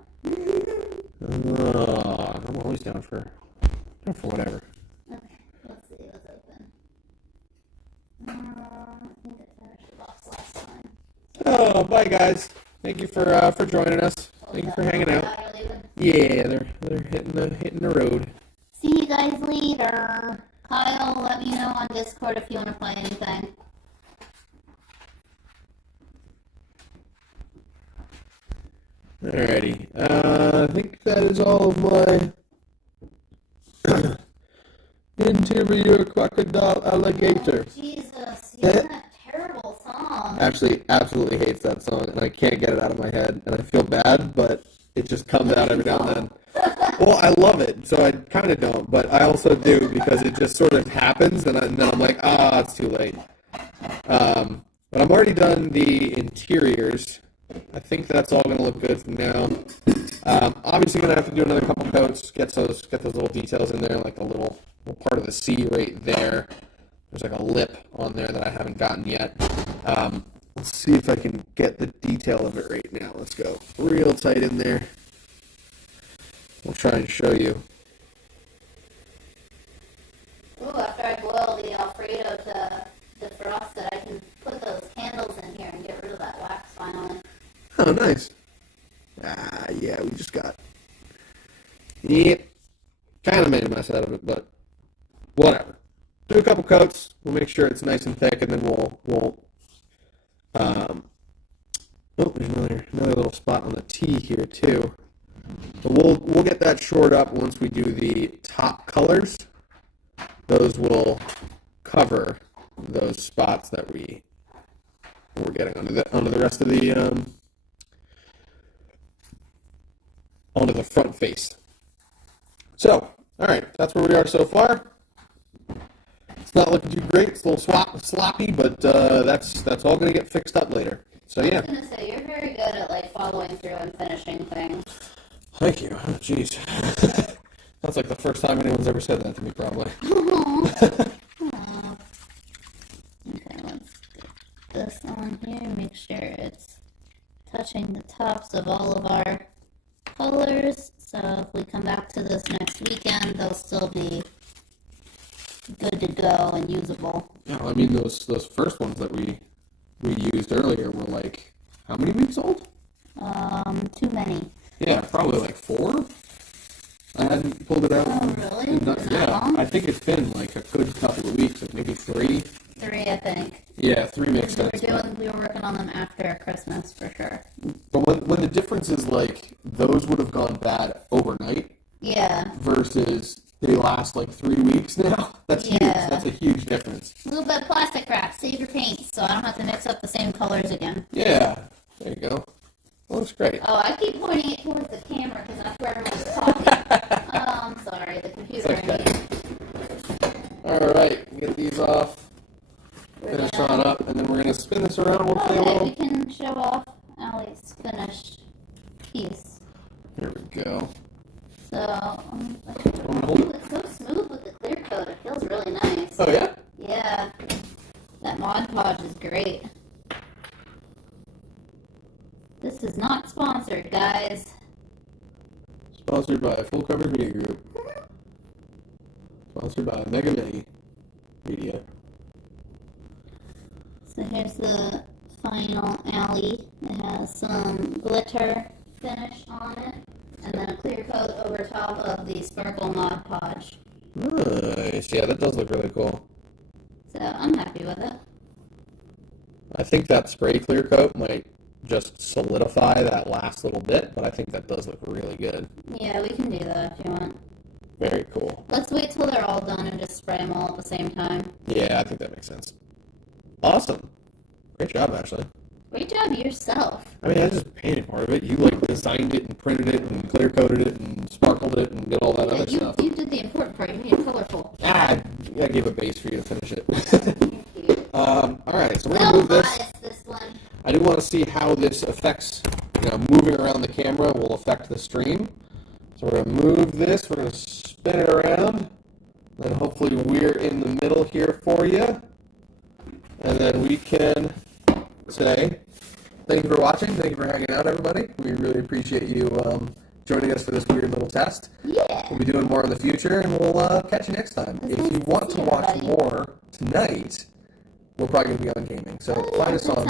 I'm always down for whatever. Okay, let's see what's open. I think I finished the box last time. Oh, bye guys. Thank you for joining us. Thank you for hanging out. Yeah, they're hitting the road. See you guys later. Kyle, let me know on Discord if you want to play anything. Alrighty. I think that is all of my interior crocodile alligator. Oh, Jesus, you have that terrible song. Actually, absolutely hates that song, and I can't get it out of my head, and I feel bad, but it just comes out every now and then. Well, I love it, so I kind of don't, but I also do because it just sort of happens, and then I'm like, it's too late. But I'm already done the interiors. I think that's all going to look good for now. Obviously, going to have to do another couple coats, get those little details in there, like a little part of the C right there. There's like a lip on there that I haven't gotten yet. Let's see if I can get the detail of it right now. Let's go real tight in there. We'll try and show you. Ooh, after I boil the Alfredo to defrost it, I can put those candles in here and get rid of that wax finally. Oh, nice. Yeah, we just got... Yep. Kind of made a mess out of it, but whatever. Do a couple coats. We'll make sure it's nice and thick, and then we'll there's another little spot on the T here too. But we'll get that shored up once we do the top colors. Those will cover those spots that we're getting onto the rest of the onto the front face. So, all right, that's where we are so far. It's not looking too great. It's a little sloppy, but that's all going to get fixed up later. So yeah. I was going to say, you're very good at like following through and finishing things. Thank you. Oh, jeez. That's like the first time anyone's ever said that to me, probably. Okay, let's get this on here. Make sure it's touching the tops of all of our colors. So if we come back to this next weekend, they'll still be good to go and usable. Yeah, I mean those first ones that we used earlier were like how many weeks old? Too many. Yeah, probably like 4. I hadn't pulled it out. Oh, really? Yeah, I think it's been like a good couple of weeks, like maybe 3. 3, I think. Yeah, 3 makes sense. We were working on them after Christmas for sure. But when the difference is like those would have gone bad overnight. Yeah. Versus they last like 3 weeks now. That's huge. That's a huge difference. A little bit of plastic wrap. Save your paint so I don't have to mix up the same colors again. Yeah. There you go. Well, looks great. Oh, I keep pointing it towards the camera because that's where everyone's talking. I'm sorry. The computer. Okay. All right. Get these off. Finish on up, and then we're going to spin this around. We'll play a little. We can show off Allie's finished piece. There we go. So, it's so smooth with the clear coat. It feels really nice. Oh, yeah? Yeah. That Mod Podge is great. This is not sponsored, guys. Sponsored by Full Cover Media Group. Sponsored by Mega Mini Media. So here's the final Allie. It has some glitter finish on it. And then a clear coat over top of the Sparkle Mod Podge. Nice. Yeah, that does look really cool. So I'm happy with it. I think that spray clear coat might just solidify that last little bit, but I think that does look really good. Yeah, we can do that if you want. Very cool. Let's wait till they're all done and just spray them all at the same time. Yeah, I think that makes sense. Awesome. Great job, Ashley. Great job yourself. I mean, I just painted part of it. You, like, designed it and printed it and clear coated it and sparkled it and did all that other stuff. You did the important part. You made it colorful. I gave a base for you to finish it. Thank you. All right, so we're going to move this one. I do want to see how this affects, moving around the camera will affect the stream. So we're going to move this, we're going to spin it around, and hopefully we're in the middle here for you. And then we can say, thank you for watching, thank you for hanging out, everybody. We really appreciate you joining us for this weird little test. Yeah. We'll be doing more in the future, and we'll catch you next time. If you want to watch more tonight, we're probably going to be on gaming. So find us on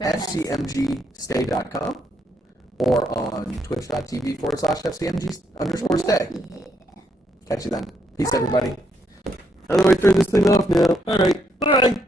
fcmgstay.com or on twitch.tv/fcmg_stay. Catch you then. Peace, everybody. How do I turn this thing off now? All right. Bye.